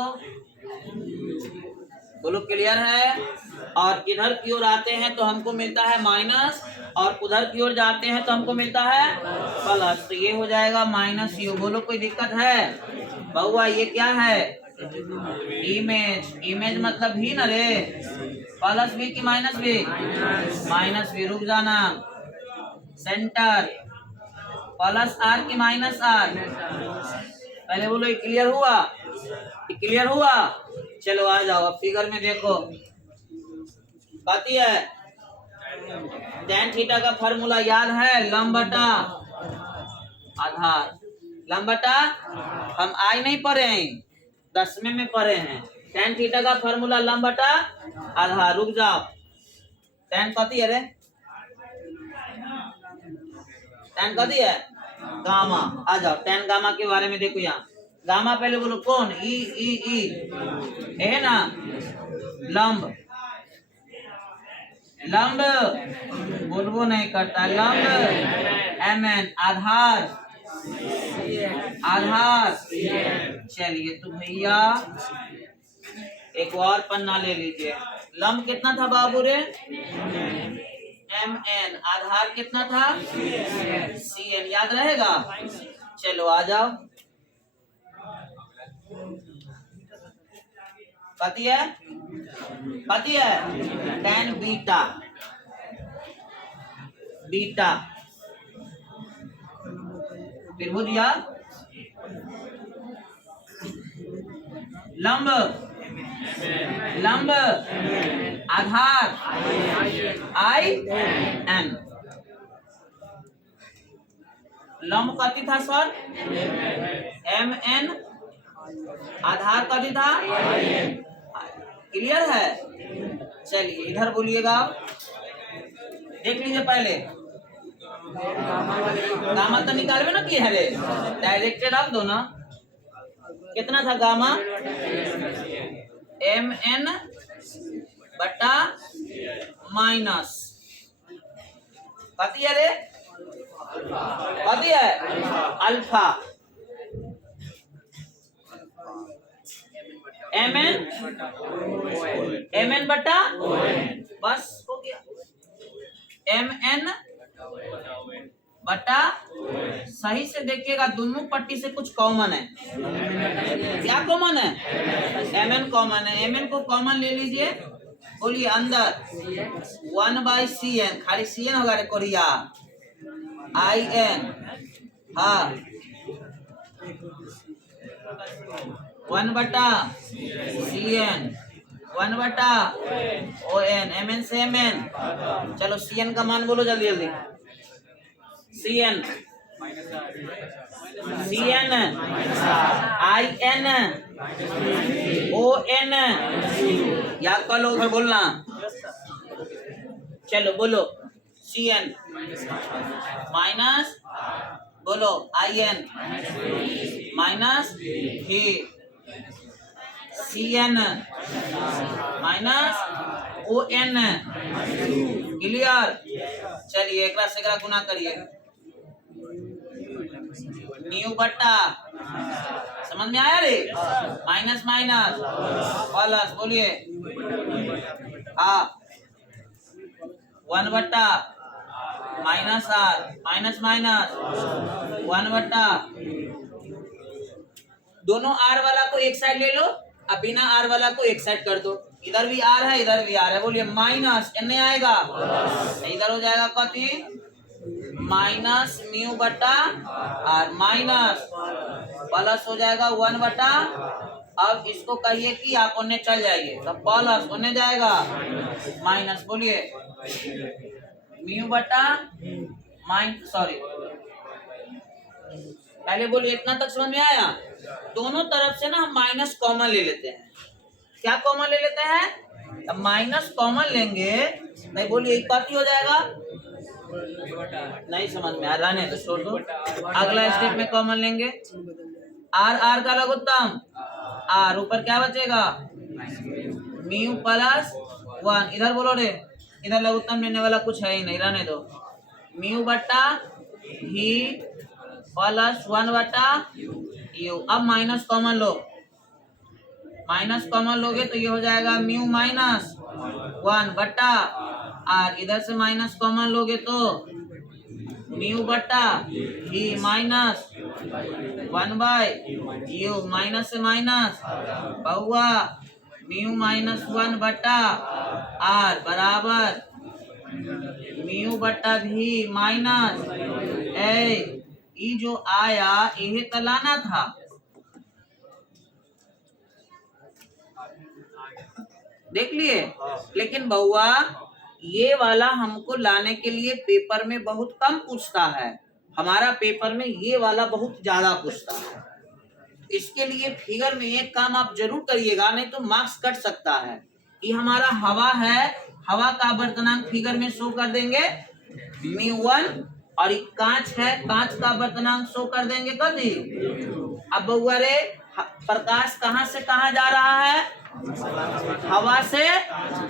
बोलो क्लियर है। और इधर की ओर आते हैं तो हमको मिलता है माइनस, और उधर की ओर जाते हैं तो हमको मिलता है प्लस, तो ये हो जाएगा माइनस यू। बोलो कोई दिक्कत है बहुआ, ये क्या है, इमेज, इमेज मतलब भी ना रे, प्लस भी कि माइनस भी, माइनस भी, रुक जाना, सेंटर प्लस आर की माइनस आर, पहले बोलो ये क्लियर हुआ, ये क्लियर हुआ। चलो आ जाओ अब फिगर में देखो, बाती है tan थीटा का फॉर्मूला याद है, लंब बटा आधार, लंब बटा, हम आई नहीं पढ़े हैं 10वें में पढ़े हैं, tan थीटा का फॉर्मूला लंब बटा आधार। रुक जाओ, tan कथी है रे, tan कथी है, गामा। आ जाओ tan गामा के बारे में देखो, यहाँ गामा पहले बोलो कौन, ई है ना, लंब, लंब बोलबो नहीं करता, लंब mn, आधार, आधार। चलिए तो भैया एक और पन्ना ले लीजिए, लंब कितना था बाबू रे, mn, आधार कितना था, cn, याद रहेगा। चलो आ जाओ, कती है, कती है, tan बीटा, बीटा त्रिभुज या लंब, लंब आधार आई एन, लंब कथी था सर, एम एन, आधार कथी था, क्लियर है। चलिए इधर बोलिएगा, देख लीजिए पहले, गामा तो निकालवे ना किए है रे, डायरेक्टेड रख दो ना, कितना था गामा, एम एन बटा माइनस, कती है रे, कती है, अल्फा, एम एन बटा, बस हो गया, एम एन बटा सही से देखिएगा, दोनों पट्टी से कुछ कॉमन है। क्या कॉमन है? mn कॉमन है। mn को कॉमन ले लीजिए, बोलिए अंदर 1/cn, खाली cn होगा रे कोरिया, in, हाँ 1/cn 1/on, mn से mn। चलो cn का मान बोलो जल्दी जल्दी। cn in on, याद कर लो, उधर बोलना। चलो बोलो cn माइनस, बोलो in minus he, cn minus on, clear. चलिए एक से गुना करिए, न्यू बट्टा, समझ में आया रे? माइनस माइनस प्लस, बोलिए हाँ 1/, माइनस आर, माइनस माइनस 1/। दोनों आर वाला को एक साइड ले लो, अब बिना आर वाला को एक साइड कर दो। इधर भी आर है, इधर भी आर है, बोलिए माइनस एन आएगा, इधर हो जाएगा कथी, माइनस म्यू बटा आर, माइनस प्लस हो जाएगा 1/। अब इसको कहिए कि आप उन्हें चल जाइए, तो प्लस उन्हें जाएगा माइनस, बोलिए म्यू बटा सॉरी, पहले बोलिए इतना तक समझ में आया? दोनों तरफ से ना हम माइनस कॉमन ले लेते हैं। क्या कॉमन ले लेते हैं? अब माइनस कॉमन लेंगे, नहीं बोलिए कथी हो जाएगा, नहीं समझ में आ रहा है तो छोड़ दो। अगला स्टेप में कॉमन लेंगे, आर आर का लघुत्तम आर, ऊपर क्या बचेगा म्यू प्लस 1, इधर बोलो रे, इधर लघुत्तम लेने वाला कुछ है ही नहीं, रहने दो। म्यू बट्टा ही प्लस 1/u। अब माइनस कॉमन लो, माइनस कॉमन लोगे तो ये हो जाएगा म्यू माइनस 1/r, इधर से माइनस कॉमन लोगे तो म्यू बट्टा ही माइनस 1/u, माइनस से माइनस बहुआ म्यू माइनस 1/r बराबर म्यू बट्टा भी माइनस ए, ये जो आया यही तो लाना था। देख लिए, लेकिन बउआ ये वाला हमको लाने के लिए पेपर में बहुत कम पूछता है, हमारा पेपर में ये वाला बहुत ज्यादा पूछता है। इसके लिए फिगर में एक काम आप जरूर करिएगा, नहीं तो मार्क्स कट सकता है। ये हमारा हवा है, हवा का आवर्तनांक फिगर में शो कर देंगे μ1, और ये कांच है, कांच का आवर्तनांक शो कर देंगे कभी। अब बउआ रे प्रकाश कहाँ से कहाँ जा रहा है, हवा से,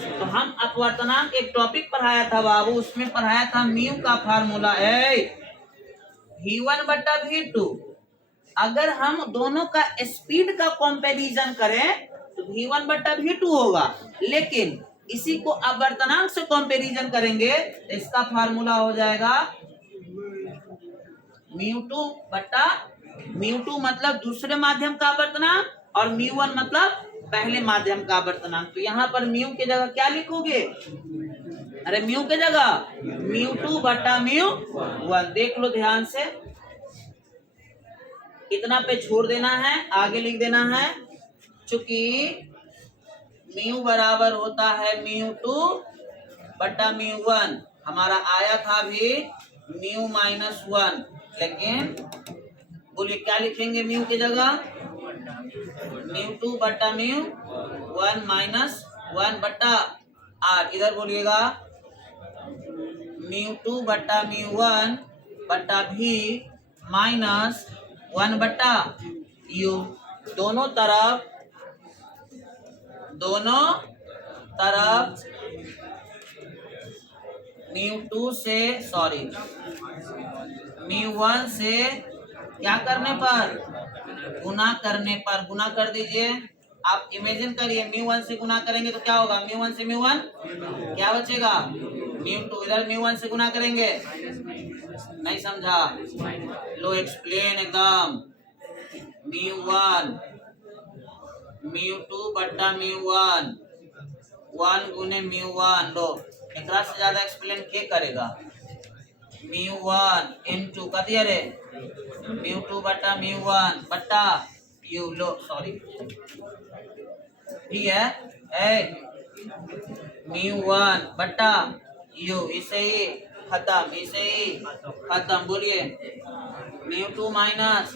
तो हम अपवर्तनांक एक टॉपिक पढ़ाया था बाबू, उसमें पढ़ाया था म्यू का फार्मूला है v1/v2। अगर हम दोनों का स्पीड का कंपैरिजन करें तो v1/v2 होगा, लेकिन इसी को अपवर्तनांक से कंपैरिजन करेंगे तो इसका फार्मूला हो जाएगा μ2 मतलब दूसरे माध्यम का अपवर्तनांक, और μ1 मतलब पहले माध्यम का अपवर्तनांक। तो यहाँ पर म्यू की जगह क्या लिखोगे, अरे म्यू के जगह μ2/μ1। देख लो ध्यान से, कितना पे छोड़ देना है, आगे लिख देना है, चूंकि म्यू बराबर होता है μ2/μ1, हमारा आया था भी μ-1, लेकिन बोलिए क्या लिखेंगे म्यू की जगह, μ2/μ1 माइनस 1/r, इधर बोलिएगा μ2/μ1 बट्टा भी माइनस 1/u। दोनों तरफ μ2 से सॉरी μ1 से क्या करने पर, गुना करने पर, गुना कर दीजिए। आप इमेजिन करिए μ1 से गुना करेंगे तो क्या होगा, μ1 से μ1 क्या बचेगा μ2, इधर μ1 से गुना करेंगे, नहीं समझा, लो एक्सप्लेन एकदम। μ1 μ2 बट्टा μ1 1 गुने μ1 लो एकरा से ज्यादा एक्सप्लेन के करेगा। μ1 into का दिया रे μ2 बट्टा μ1 बट्टा यू लो सॉरी ठीक है μ1 बट्टा यू इसे ही खत्म इसे ही खत्म। बोलिए μ2 माइनस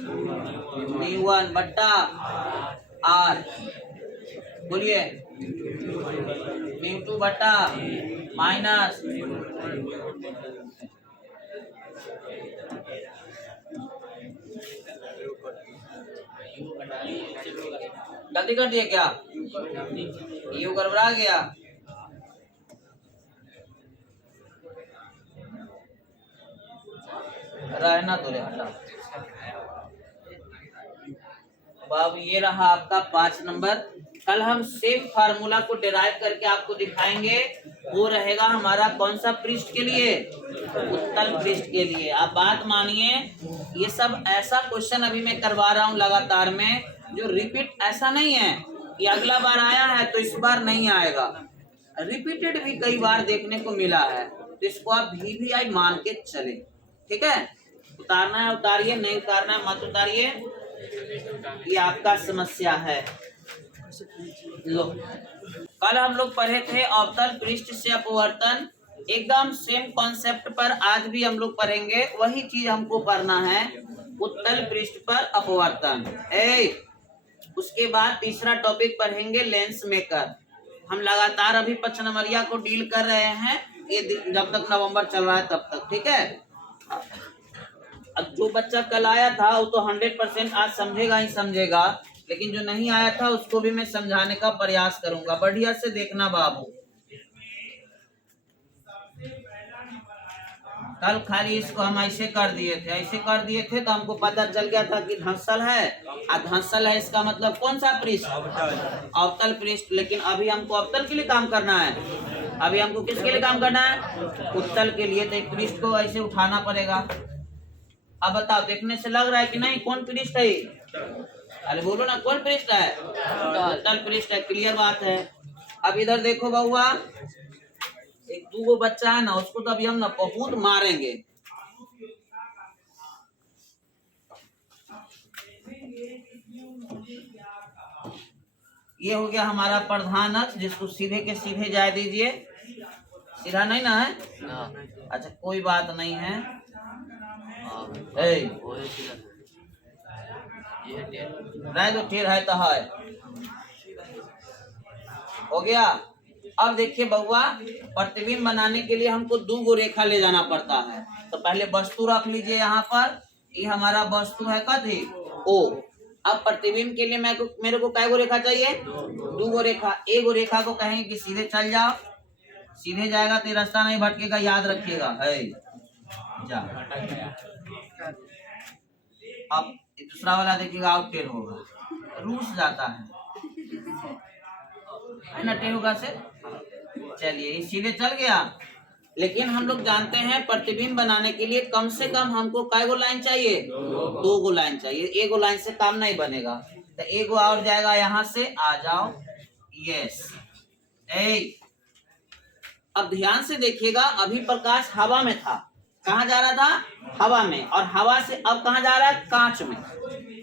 μ1 बट्टा आर। बोलिए μ2 बट्टा माइनस गलती कर दिया क्या? यू गड़बड़ा गया। रहना तो रे हटा। अब ये रहा आपका 5 नंबर। कल हम सेम फार्मूला को डिराइव करके आपको दिखाएंगे। वो रहेगा हमारा कौन सा पृष्ठ के लिए? उत्तल पृष्ठ के लिए। आप बात मानिए, ये सब ऐसा क्वेश्चन अभी मैं करवा रहा हूँ लगातार में, जो रिपीट ऐसा नहीं है कि अगला बार आया है तो इस बार नहीं आएगा। रिपीटेड भी कई बार देखने को मिला है, तो इसको आप VVI मान के चले। ठीक है, उतारना है उतारिए, नहीं उतारना है मत उतारिए, ये आपका समस्या है। लो कल हम लोग पढ़े थे अवतल पृष्ठ से अपवर्तन। एकदम सेम कॉन्सेप्ट पर आज भी हम लोग पढ़ेंगे। वही चीज हमको करना है, उत्तल पृष्ठ पर अपवर्तन। उसके बाद तीसरा टॉपिक पढ़ेंगे लेंस मेकर। हम लगातार अभी 5 नंबरिया को डील कर रहे हैं, ये जब तक नवंबर चल रहा है तब तक। ठीक है, अब जो बच्चा कल आया था वो तो 100% आज समझेगा ही समझेगा, लेकिन जो नहीं आया था उसको भी मैं समझाने का प्रयास करूंगा। बढ़िया से देखना बाबू। कल खाली इसको हम ऐसे कर दिए थे तो हमको पता चल गया था कि धंसल है, और धंसल है इसका मतलब कौन सा पृष्ठ? अवतल पृष्ठ। लेकिन अभी हमको अवतल के लिए काम करना है। अभी हमको किसके लिए काम करना है? उत्तल के लिए। तो एक पृष्ठ को ऐसे उठाना पड़ेगा। अब बताओ, देखने से लग रहा है कि नहीं कौन पृष्ठ है? अरे बोलो ना, कौन पृष्ठ है? उत्तल पृष्ठ है। क्लियर बात है। अब इधर देखो बउआ, एक 2 बच्चा है ना, उसको तो अभी हम ना बहुत मारेंगे। ये हो गया हमारा प्रधान अक्ष, जिसको सीधे के सीधे जाए दीजिए। सीधा नहीं ना है? अच्छा कोई बात नहीं है। नहीं तो टेढ़ है तो है। हो गया। अब देखिए बउआ, प्रतिबिंब बनाने के लिए हमको 2 गो रेखा ले जाना पड़ता है। तो पहले वस्तु रख लीजिए यहाँ पर। ये हमारा वस्तु है कथी? ओ। अब प्रतिबिंब के लिए मेरे को कै गो रेखा चाहिए? 2 गो रेखा। एक गो रेखा को कहेंगे कि सीधे चल जाओ, सीधे जाएगा तो रास्ता नहीं भटकेगा, याद रखिएगा। है जा। अब दूसरा वाला देखिएगा आउट टेढ़ होगा, रूस जाता है ना, टेढ़ होगा से। चलिए सीधे चल गया। लेकिन हम लोग जानते हैं प्रतिबिंब बनाने के लिए कम से कम हमको कै गो लाइन चाहिए? 2 गो लाइन चाहिए। 1 गो लाइन से काम नहीं बनेगा, तो 1 गो और जाएगा यहाँ से। आ जाओ, यस। अब ध्यान से देखिएगा, अभी प्रकाश हवा में था। कहाँ जा रहा था? हवा में। और हवा से अब कहाँ जा रहा है? कांच में।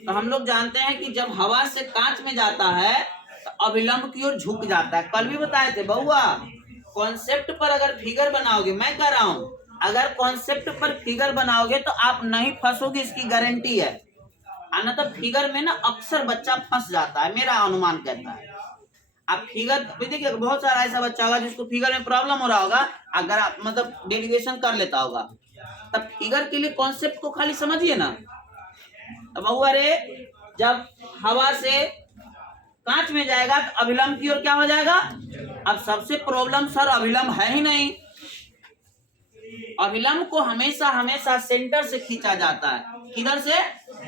तो हम लोग जानते हैं कि जब हवा से कांच में जाता है तो अभिलंब की ओर झुक जाता है। कल भी बताए थे बउआ, कॉन्सेप्ट पर अगर फिगर बनाओगे, मैं कह रहा हूँ अगर कॉन्सेप्ट पर फिगर बनाओगे तो आप नहीं फंसोगे, इसकी गारंटी है। आना तो फिगर में ना अक्सर बच्चा फंस जाता है, मेरा अनुमान कहता है। आप फिगर देखिए, बहुत सारा ऐसा बच्चा होगा जिसको फिगर में प्रॉब्लम हो रहा होगा, अगर आप मतलब डेरिवेशन कर लेता होगा, तब फिगर के लिए कॉन्सेप्ट को खाली समझिए ना। अब बउआ रे, जब हवा से कांच में जाएगा तो अभिलंब की ओर क्या हो जाएगा? अब सबसे प्रॉब्लम सर अभिलंब है ही नहीं। अभिलंब को हमेशा हमेशा सेंटर से खींचा जाता है। किधर से?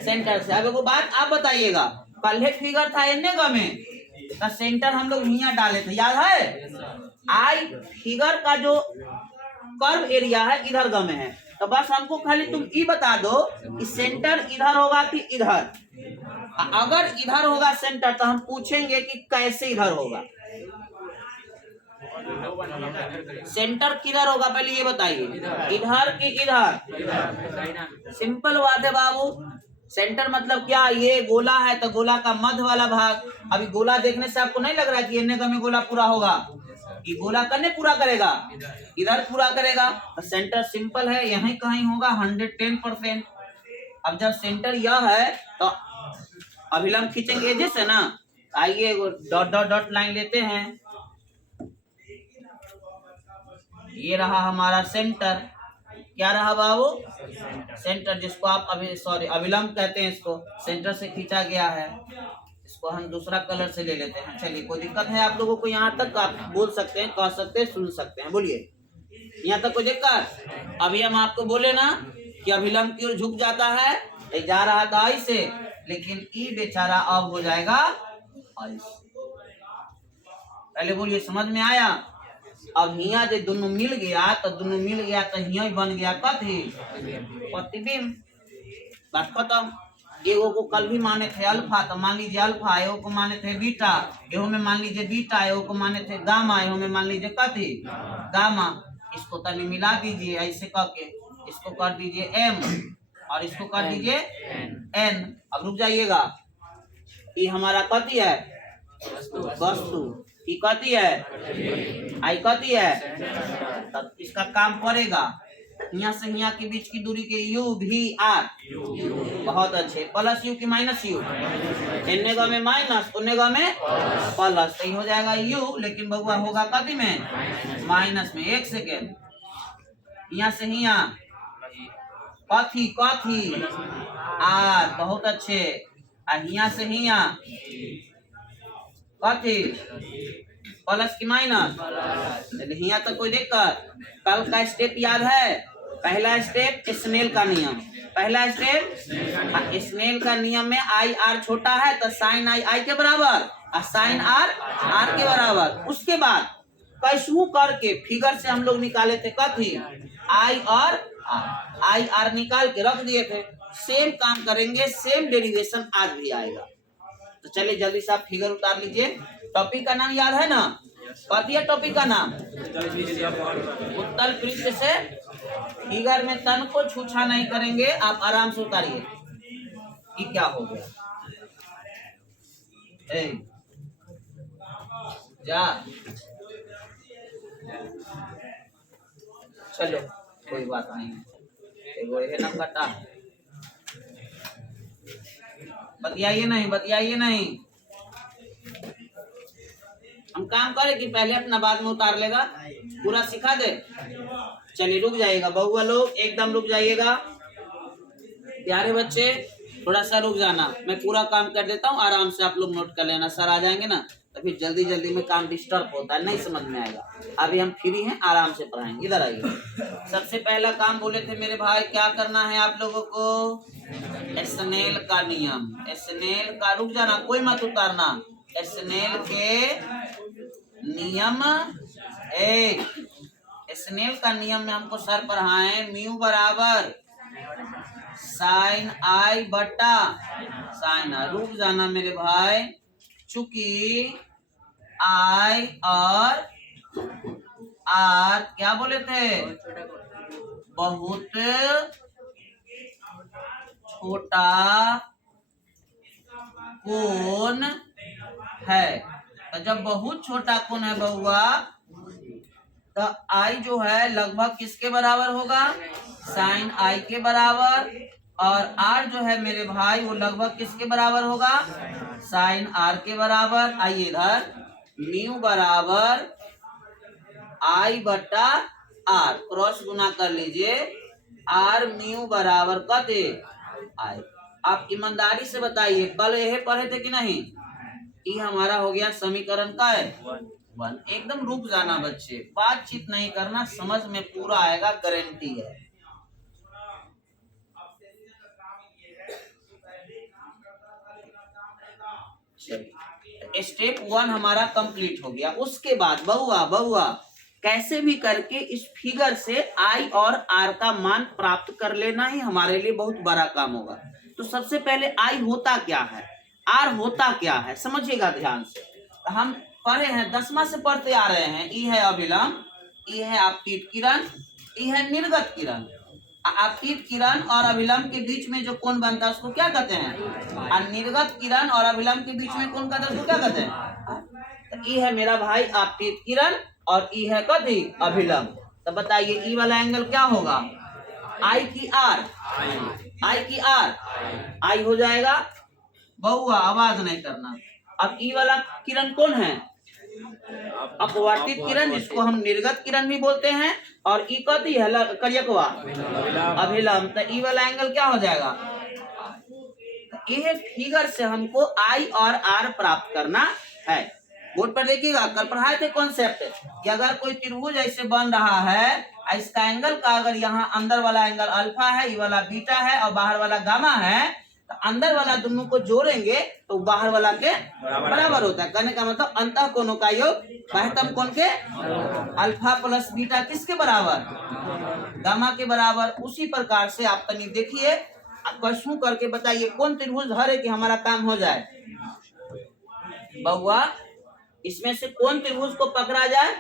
सेंटर से। अब एगो बात आप बताइएगा, पहले फिगर था एने में तो सेंटर हम लोग यहाँ डाले थे, याद है? आई फिगर का जो कर्व एरिया है इधर ग में है, तो बस हमको खाली तुम ई बता दो कि सेंटर इधर होगा कि इधर। अगर इधर होगा सेंटर तो हम पूछेंगे कि कैसे इधर होगा, सेंटर किधर होगा पहले ये बताइए, इधर कि इधर। सिंपल बात है बाबू। सेंटर मतलब क्या, ये गोला है तो गोला का मध्य वाला भाग। अभी गोला देखने से आपको नहीं लग रहा है कि एने में गोला पूरा होगा, ये गोला करने पूरा करेगा, इधर पूरा करेगा। तो सेंटर सिंपल है, यहीं कहीं होगा 110%। अब जब सेंटर यह है तो अभिलंब खींचेंगे जैसे ना, आइए डॉट डॉट डॉट लाइन लेते हैं, ये रहा हमारा सेंटर। क्या रहा बाबू, सेंटर, जिसको आप अभी अभिलंब कहते हैं, इसको सेंटर से खींचा गया है। इसको हम दूसरा कलर से ले लेते हैं। चलिए, कोई दिक्कत है आप लोगों को यहाँ तक? आप बोल सकते हैं, कह सकते हैं, सुन सकते हैं, बोलिए यहाँ तक कोई दिक्कत? अभी हम आपको बोले ना कि अभिलंब की ओर झुक जाता है, जा रहा था आई से, लेकिन ई बेचारा अब हो जाएगा आई से। पहले बोलिए, समझ में आया? अब हिया जो दोनों मिल गया तो दोनों मिल गया तो हिया बन गया कथी, प्रतिबिंब। बात खत्म। एगो को कल भी माने थे अल्फा, तो मान लीजिए अल्फा, एगो को माने थे बीटा, एगो में मान लीजिए बीटा, एगो को माने थे गामा, एगो में मान लीजिए कथी, गामा। इसको तनी मिला दीजिए ऐसे करके, इसको कर दीजिए एम और इसको कर दीजिए एन। अब रुक जाइएगा, ये हमारा कथी है, वस्तु, ई कथी है, आई कथी है, तब इसका काम पड़ेगा। यहाँ से यहाँ के बीच की दूरी के यू भी आर, बहुत अच्छे। प्लस यू की माइनस यू, एनेगा में माइनस, ओनेगा में प्लस, सही हो जाएगा यू, लेकिन बउआ होगा कथी में, माइनस में। एक सेकेंड, यहाँ से यहाँ कथी कथी आर, बहुत अच्छे। यहाँ से यहाँ कथी, प्लस की माइनस, यहाँ तक कोई दिक्कत? कल का स्टेप याद है? पहला स्टेप स्नेल का नियम, पहला स्टेप स्नेल का नियम में आई आर छोटा है तो साइन आई आई के बराबर और साइन आर आर के बराबर। उसके बाद कैसू करके फिगर से हम लोग निकाले थे कथी, आई और आई आर निकाल के रख दिए थे। सेम काम करेंगे, सेम डेरिवेशन आज भी आएगा। तो चलिए जल्दी से आप फिगर उतार लीजिए। टॉपिक का नाम याद है ना? कथी है टॉपिक का नाम? उत्तल पृष्ठ से फिगर में तन को छूछा नहीं करेंगे। आप आराम से उतारिए। ये क्या हो गया, जा चलो कोई बात नहीं, एगो ये ना कटा, बतियाइए नहीं, बतियाइए नहीं। हम काम करें कि पहले अपना बाद में उतार लेगा, पूरा सिखा दे। चलिए रुक जाइएगा बहुआ लोग, एकदम रुक जाइएगा प्यारे बच्चे, थोड़ा सा रुक जाना। मैं पूरा काम कर देता हूँ, आराम से आप लोग नोट कर लेना। सर आ जाएंगे ना तो फिर जल्दी जल्दी में काम डिस्टर्ब होता है, नहीं समझ में आएगा। अभी हम फ्री हैं, आराम से पढ़ाएंगे। इधर आइए। सबसे पहला काम बोले थे मेरे भाई, क्या करना है आप लोगों को? स्नेल का नियम, स्नेल का, रुक जाना कोई मत उतारना। स्नेल के नियम, स्नेल का नियम में हमको सर पढ़ाए म्यू बराबर साइन आई बटा साइन आर। रुक जाना मेरे भाई, चूंकि आई और आर क्या बोले थे, बहुत छोटा कोण है। तो जब बहुत छोटा कोण है बउआ, तो आई जो है लगभग किसके बराबर होगा, साइन आई के बराबर, और आर जो है मेरे भाई वो लगभग किसके बराबर होगा, साइन आर के बराबर। आइए इधर, म्यू बराबर आई बटा आर, क्रॉस गुना कर लीजिए, आर म्यू बराबर कते आई। आप ईमानदारी से बताइए, कल यह पढ़े थे कि नहीं? ये हमारा हो गया समीकरण का है 1। एकदम रुक जाना बच्चे, बातचीत नहीं करना, समझ में पूरा आएगा, गारंटी है। स्टेप 1 हमारा कंप्लीट हो गया। उसके बाद बउआ कैसे भी करके इस फिगर से आई और आर का मान प्राप्त कर लेना ही हमारे लिए बहुत बड़ा काम होगा। तो सबसे पहले आई होता क्या है, आर होता क्या है, समझिएगा ध्यान से। हम पढ़े हैं, 10वां से पढ़ते आ रहे हैं। ई है अभिलंब, ई है आपतित किरण, ई है निर्गत किरण। आपतित किरण और अभिलंब के बीच में जो कोण बनता है उसको क्या कहते हैं, और निर्गत किरण और अभिलंब के बीच में कोण बनता है उसको क्या कहते हैं। तो ई है मेरा भाई आपतित किरण और ई है कभी अभिलंब। तो बताइए ई वाला एंगल क्या होगा, आई की आर, आई की आर, आई हो जाएगा। बहुआ आवाज नहीं करना। अब ई वाला किरण कौन है, अपवर्तित किरण, जिसको हम निर्गत किरण भी बोलते हैं, और ई कथी है करियकवा अभिलंब। तो ई वाला एंगल क्या हो जाएगा, ये फिगर से हमको आई और आर प्राप्त करना है। बोर्ड पर देखिएगा, कल पढ़ाए थे कॉन्सेप्ट कि अगर कोई त्रिभुज ऐसे बन रहा है, इसका एंगल का अगर यहाँ अंदर वाला एंगल अल्फा है, ये वाला बीटा है और बाहर वाला गामा है, तो अंदर वाला दोनों को जोड़ेंगे तो बाहर वाला के बराबर होता है। कहने का मतलब अंतः कोणों का योग बाह्यतम कोण के अल्फा प्लस बीटा किसके बराबर, गामा के बराबर। उसी प्रकार से आप तनी देखिए, क्वेश्चन करके बताइए कौन त्रिभुज हर है कि हमारा काम हो जाए। बउआ इसमें से कौन त्रिभुज को पकड़ा जाए,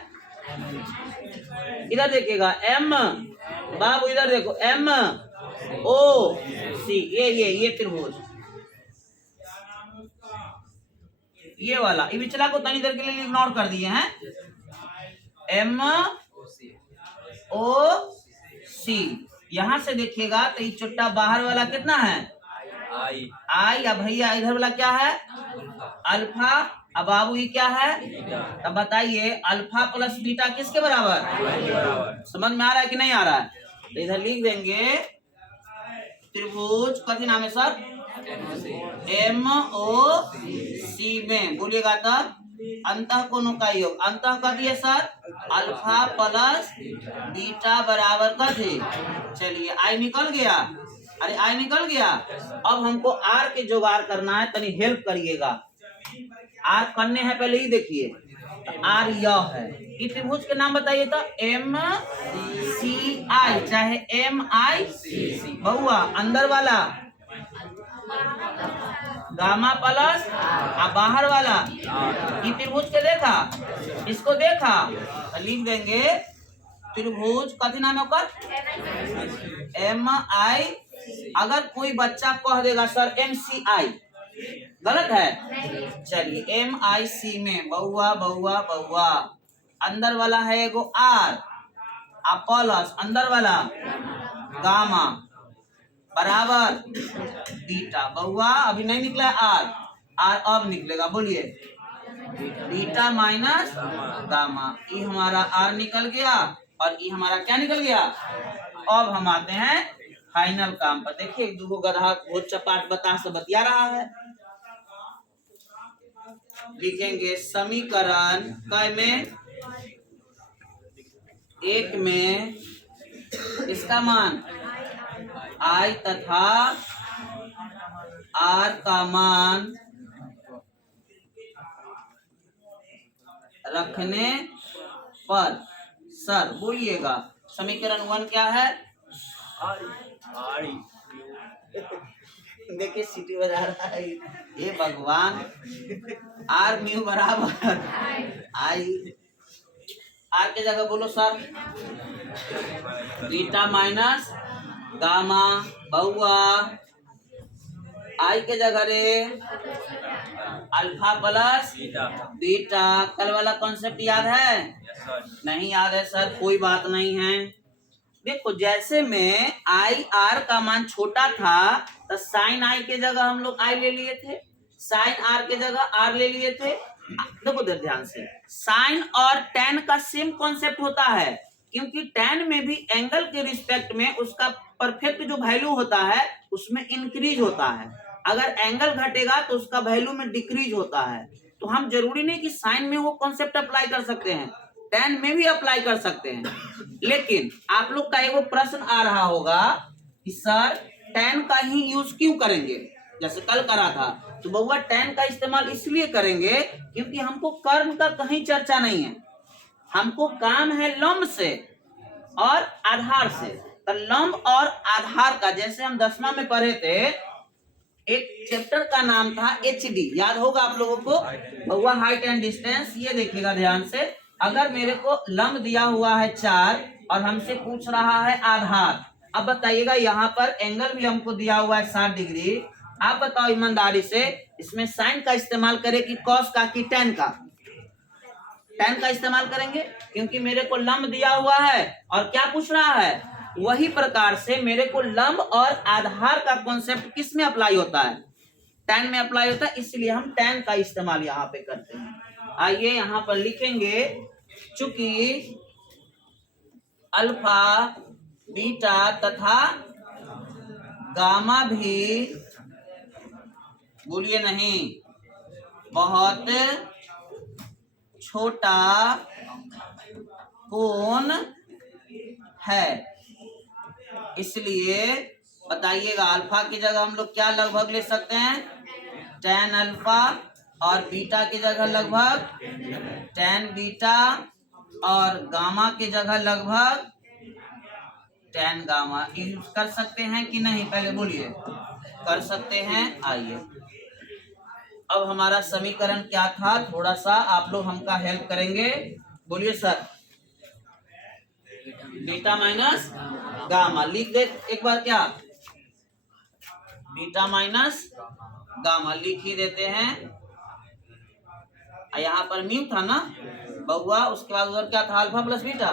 इधर देखिएगा एम, बाबू इधर देखो एम ओ सी, ये त्रिभुज, ये वाला, ये पिछला को तनी देर के लिए इग्नोर कर दिए हैं। एम ओ सी, यहां से देखिएगा तो ये छोटा बाहर वाला कितना है, आई। अब भैया इधर वाला क्या है, अल्फा। अब बाबू ये क्या है, तब बताइए अल्फा प्लस बीटा किसके बराबर, समझ में आ रहा है कि नहीं आ रहा है। तो इधर लिख देंगे त्रिभुज, कथी नाम है सर, एम ओ सी में, बोलिएगा तब अंतः कोणों का योग, अंतः कथी है सर, अल्फा प्लस बीटा बराबर कथी। चलिए आई निकल गया, अरे आई निकल गया। अब हमको आर के जुगाड़ करना है, तनी हेल्प करिएगा। आर करने हैं पहले ही देखिए, आर यह है, इस त्रिभुज के नाम बताइए तो एम सी आई, चाहे एम आई सी। बहुआ अंदर वाला गामा प्लस और बाहर वाला, ये त्रिभुज के देखा, इसको देखा तो लिख देंगे त्रिभुज, कथी नाम है ओकर, एम आई। अगर कोई बच्चा कह देगा सर एम सी आई, गलत है। चलिए एम आई सी में बहुआ बहुआ बहुआ, अंदर वाला है एगो आर, प्लस अंदर वाला गामा बराबर बीटा। बहुआ अभी नहीं निकला आर, आर अब निकलेगा, बोलिए बीटा माइनस गामा। ये हमारा आर निकल गया और ये हमारा क्या निकल गया। अब हम आते हैं फाइनल काम पर। देखिए दो गधा बहुत चपाट बता से बतिया रहा है। लिखेंगे समीकरण क में, एक में इसका मान आई तथा आर का मान रखने पर, सर बोलिएगा समीकरण 1 क्या है। देखिए सीटी बजा रहा है ये भगवान। आर म्यू बराबर आई, आर के जगह बोलो सर बीटा माइनस गामा। बहुआ आई के जगह रे अल्फा प्लस बीटा। कल वाला कॉन्सेप्ट याद है, नहीं याद है सर, कोई बात नहीं है। देखो जैसे में आई आर का मान छोटा था तो साइन आई के जगह हम लोग आई ले लिए थे, साइन आर के जगह आर ले लिए थे। देखो ध्यान से, साइन और टेन का सेम कॉन्सेप्ट होता है, क्योंकि टेन में भी एंगल के रिस्पेक्ट में उसका परफेक्ट जो वैल्यू होता है उसमें इंक्रीज होता है। अगर एंगल घटेगा तो उसका वैल्यू में डिक्रीज होता है। तो हम जरूरी नहीं कि साइन में वो कॉन्सेप्ट अप्लाई कर सकते हैं, टेन में भी अप्लाई कर सकते हैं। लेकिन आप लोग का एगो प्रश्न आ रहा होगा कि सर टेन का ही यूज क्यों करेंगे, जैसे कल करा था। तो बउआ टेन का इस्तेमाल इसलिए करेंगे क्योंकि हमको कर्म का कहीं चर्चा नहीं है, हमको काम है लंब से और आधार से। तो लंब और आधार का, जैसे हम 10वां में पढ़े थे, एक चैप्टर का नाम था HD, याद होगा आप लोगों को, हुआ हाइट एंड डिस्टेंस। ये देखिएगा ध्यान से, अगर मेरे को लंब दिया हुआ है 4 और हमसे पूछ रहा है आधार, अब बताइएगा यहाँ पर एंगल भी हमको दिया हुआ है 60 डिग्री। आप बताओ ईमानदारी से, इसमें साइन का इस्तेमाल करें कि कॉस का कि टेन का? टेन का इस्तेमाल करेंगे, क्योंकि मेरे को लंब दिया हुआ है और क्या पूछ रहा है। वही प्रकार से मेरे को लंब और आधार का कॉन्सेप्ट किस में अप्लाई होता है? टेन में अप्लाई होता है, इसलिए हम टेन का इस्तेमाल यहाँ पे करते हैं। आइए यहाँ पर लिखेंगे, चूंकि अल्फा, बीटा तथा गामा भी, बोलिए नहीं, बहुत छोटा कोण है, इसलिए बताइएगा अल्फा की जगह हम लोग क्या लगभग ले सकते हैं? tan अल्फा, और बीटा की जगह लगभग tan बीटा, और गामा की जगह लगभग tan गामा यूज कर सकते हैं कि नहीं? पहले बोलिए, कर सकते हैं। आइए, अब हमारा समीकरण क्या था, थोड़ा सा आप लोग हमका हेल्प करेंगे। बोलिए सर। बीटा माइनस गामा लिख दे एक बार, क्या बीटा माइनस गामा लिख ही देते हैं। यहाँ पर म्यू था ना बउआ, उसके बाद उधर क्या था? Alpha plus beta.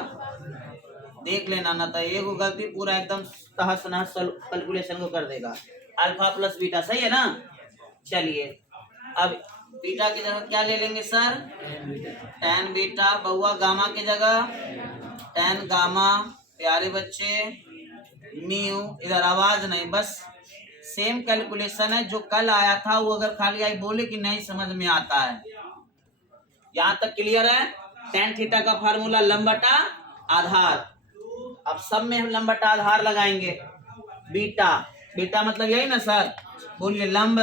देख लेना ना, तो एक गलती पूरा एकदम तहस नहस कैलकुलेशन को कर देगा। अल्फा प्लस बीटा सही है ना? चलिए, अब बीटा की जगह क्या ले लेंगे सर? tan beta. बउआ गामा की जगह tan गामा। प्यारे बच्चे, म्यू, इधर आवाज नहीं, बस सेम कैलकुलेशन है जो कल आया था। वो अगर खाली आई बोले कि नहीं समझ में आता है, यहाँ तक क्लियर है? tan थीटा का फार्मूला लंब बटा आधार। अब सब में हम लंब बटा आधार लगाएंगे। बीटा, बीटा मतलब यही ना सर? बोलिए, लंब,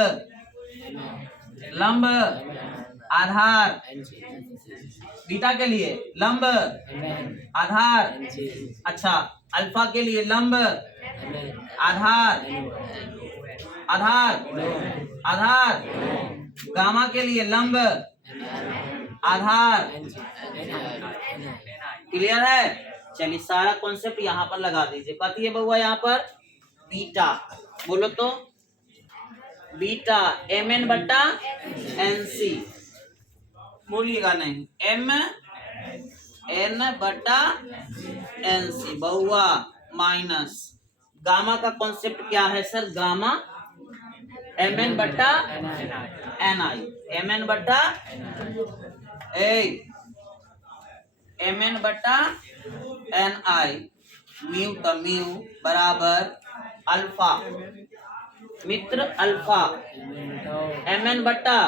लंब आधार। बीटा के लिए लंब आधार। अच्छा, अल्फा के लिए लंब आधार, आधार, आधार। गामा के लिए लंब आधार। क्लियर है? चलिए, सारा कॉन्सेप्ट यहाँ पर लगा दीजिए। कथी है बउआ यहाँ पर? बीटा। बोलो तो, बीटा mn बट्टा nc। बोलिएगा नहीं, mn बट्टा nc बहुआ माइनस गामा का कॉन्सेप्ट क्या है सर? गामा mn बट्टा ni, mn बट्टा mn बट्टा ni, म्यू का म्यू बराबर अल्फा, मित्र अल्फा, mn बट्टा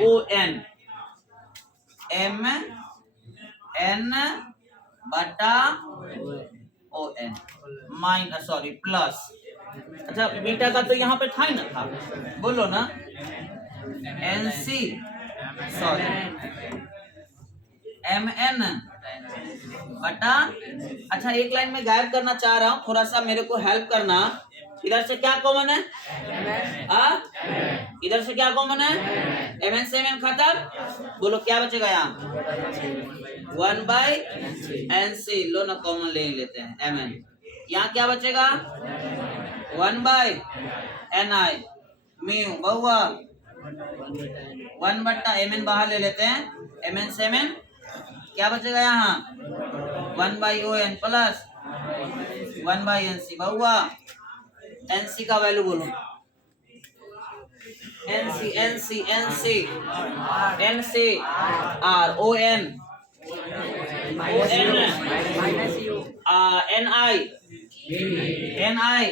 on, mn बट्टा on माइनस, सॉरी प्लस। अच्छा, बीटा का तो यहाँ पे था ही ना, था, बोलो ना, nc, सॉरी mn बटा। अच्छा, एक लाइन में गायब करना चाह रहा हूँ, थोड़ा सा मेरे को हेल्प करना। इधर से क्या कॉमन है? इधर से क्या कॉमन है? mn से mn खत्म। बोलो क्या बचेगा यहाँ? 1/nc। लो ना, कॉमन ले लेते हैं mn। यहाँ क्या बचेगा? 1/ni म्यू बहुआ 1 बट्टा mn बाहर ले लेते हैं। mn से mn क्या बचेगा यहाँ? 1/on प्लस 1/nc बहुआ। nc का वैल्यू बोलो। nc nc nc nc r on ni।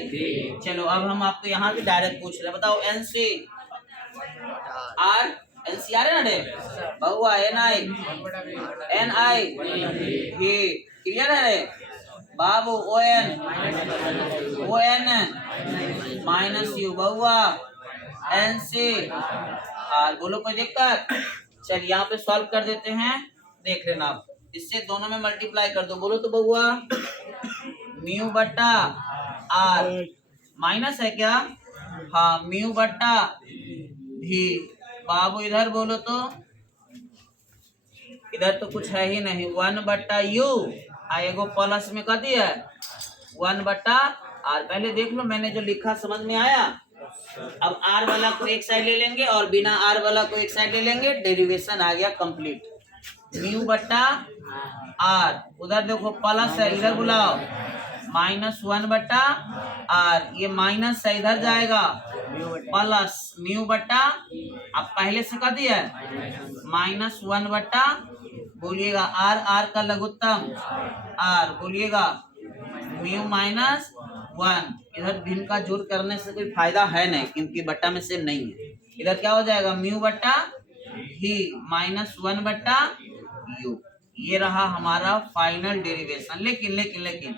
चलो, अब हम आपको यहाँ से डायरेक्ट पूछ रहे, बताओ nc r, nc आ रहे ना रे बहुआ, ni ये क्लियर है रे बाबू? on minus you Bahua nc r। बोलो कोई दिक्कत? चलिए यहाँ पे सॉल्व कर देते हैं, देख लेना आप। इससे दोनों में मल्टीप्लाई कर दो, बोलो तो बउआ। म्यू बट्टा आर माइनस है क्या? हाँ, म्यू बट्टा भी। बाबू इधर बोलो तो, इधर तो कुछ है ही नहीं। 1 बट्टा यू आएगो प्लस में कर दिया 1 बट्टा आर। पहले देख लो मैंने जो लिखा समझ में आया। अब आर वाला को एक साइड ले लेंगे और बिना आर वाला को एक साइड ले लेंगे, डेरिवेशन आ गया कंप्लीट। म्यू बट्टा आर, उधर देखो प्लस है, इधर बुलाओ -1 बट्टा आर। ये माइनस है, इधर जाएगा प्लस म्यू बट्टा, अब पहले से कर दिया -1 बट्टा, बोलिएगा आर, आर का लघुत्तम आर, बोलिएगा म्यू -1। इधर भिन्न का जोड़ करने से कोई फायदा है नहीं क्योंकि बट्टा में से नहीं है। इधर क्या हो जाएगा? म्यू बट्टा ही -1 बट्टा यू। ये रहा हमारा फाइनल डेरिवेशन। लेकिन लेकिन लेकिन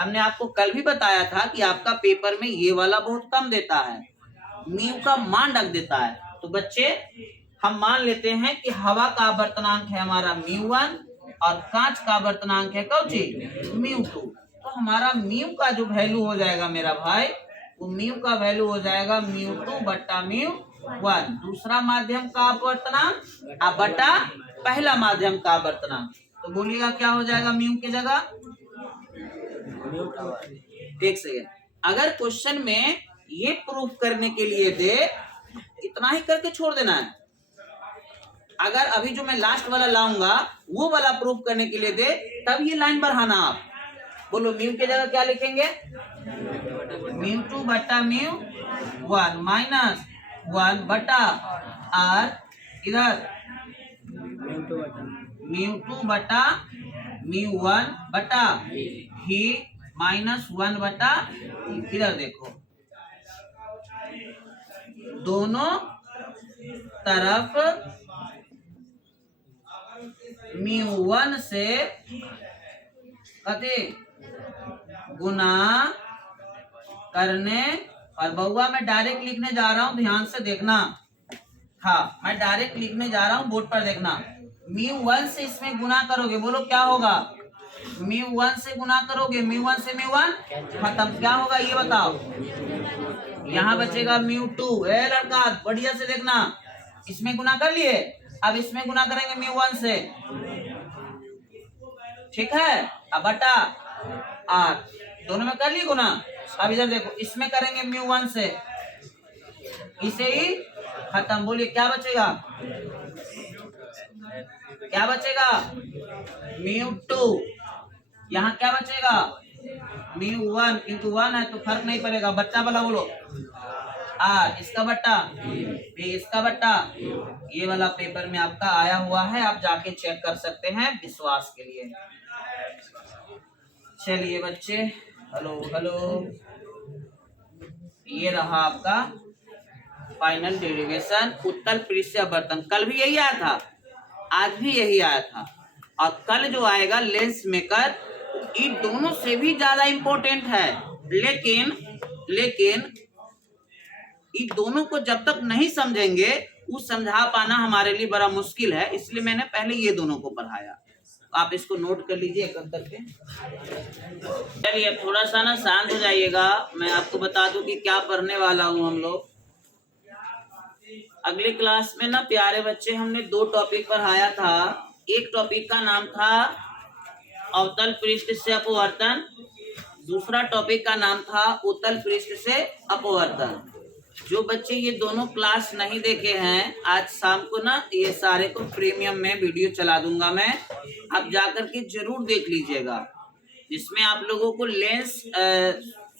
हमने आपको कल भी बताया था कि आपका पेपर में ये वाला बहुत कम देता है, म्यू का मान रख देता है। तो बच्चे हम मान लेते हैं कि हवा का आवर्तनांक है हमारा μ1 और कांच का आवर्तनांक है कौची μ2। तो हमारा म्यू का जो वैल्यू हो जाएगा मेरा भाई, वो म्यू का वैल्यू हो जाएगा μ2 बट्टा μ1, दूसरा माध्यम का आवर्तनांक बट्टा पहला माध्यम का आवर्तनांक। तो बोलिएगा क्या हो जाएगा म्यू की जगह? एक सेकेंड, अगर क्वेश्चन में ये प्रूफ करने के लिए दे, इतना ही करके छोड़ देना है। अगर अभी जो मैं लास्ट वाला लाऊंगा वो वाला प्रूफ करने के लिए दे, तब ये लाइन बढ़ाना। आप बोलो म्यू की जगह क्या लिखेंगे? μ2 बट्टा μ1 -1 बट्टा आर, इधर μ2 बट्टा μ1 बट्टा ही -1 बट्टा, इधर देखो दोनों तरफ μ1 से कते गुना करने। और बउआ मैं डायरेक्ट लिखने जा रहा हूं, ध्यान से देखना। हाँ, मैं डायरेक्ट लिखने जा रहा हूं, बोर्ड पर देखना। μ1 से इसमें गुना करोगे, बोलो क्या होगा? μ1 से गुना करोगे, μ1 से μ1 खत्म, क्या होगा ये बताओ? यहाँ बचेगा μ2। लड़का बढ़िया से देखना, इसमें गुना कर लिए, अब इसमें गुना करेंगे μ1 से, ठीक है? अब बटा आर, दोनों में कर लिए गुना। अब इधर देखो, इसमें करेंगे μ1 से, इसे ही खत्म। बोलिए क्या बचेगा? क्या बचेगा? μ2। यहाँ क्या बचेगा? μ1, क्योंकि 1 है तो फर्क नहीं पड़ेगा। बट्टा वाला बोलो आर, इसका बट्टा भी, इसका बट्टा। ये वाला पेपर में आपका आया हुआ है, आप जाके चेक कर सकते हैं विश्वास के लिए। चलिए बच्चे, हेलो हेलो, ये रहा आपका फाइनल डेरिवेशन उत्तल पृष्ठीय आवर्तन। कल भी यही आया था, आज भी यही आया था, और कल जो आएगा लेंस मेकर, ये दोनों से भी ज्यादा इंपॉर्टेंट है। लेकिन ये दोनों को जब तक नहीं समझेंगे, वो समझा पाना हमारे लिए बड़ा मुश्किल है, इसलिए मैंने पहले ये दोनों को पढ़ाया। आप इसको नोट कर लीजिए एक करके। चलिए थोड़ा सा ना शांत हो जाइएगा, मैं आपको बता दूं कि क्या पढ़ने वाला हूँ हम लोग। अगले क्लास में ना प्यारे बच्चे, हमने 2 टॉपिक पढ़ाया था। एक टॉपिक का नाम था अवतल पृष्ठ से अपवर्तन, दूसरा टॉपिक का नाम था उत्तल पृष्ठ से अपवर्तन। जो बच्चे ये दोनों क्लास नहीं देखे हैं, आज शाम को ना ये सारे को प्रीमियम में वीडियो चला दूंगा मैं, आप जाकर के जरूर देख लीजिएगा, जिसमें आप लोगों को लेंस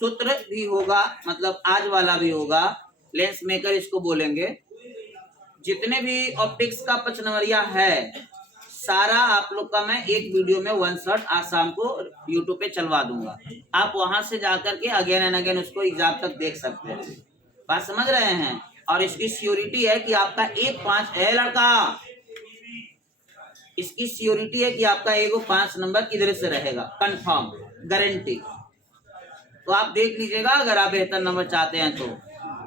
सूत्र भी होगा, मतलब आज वाला भी होगा, लेंस मेकर इसको बोलेंगे। जितने भी ऑप्टिक्स का 5 नंबरिया है, सारा आप लोग का मैं एक वीडियो में 1 शॉट आज शाम को यूट्यूब पे चलवा दूंगा। आप वहां से जाकर के अगेन एंड अगेन उसको एग्जाम तक देख सकते हैं। बात समझ रहे हैं? और इसकी सियोरिटी है कि आपका 1-5 है लड़का, इसकी सियोरिटी है कि आपका 1-5 नंबर इधर से रहेगा, कंफर्म, गारंटी। तो आप देख लीजिएगा अगर आप बेहतर नंबर चाहते हैं तो।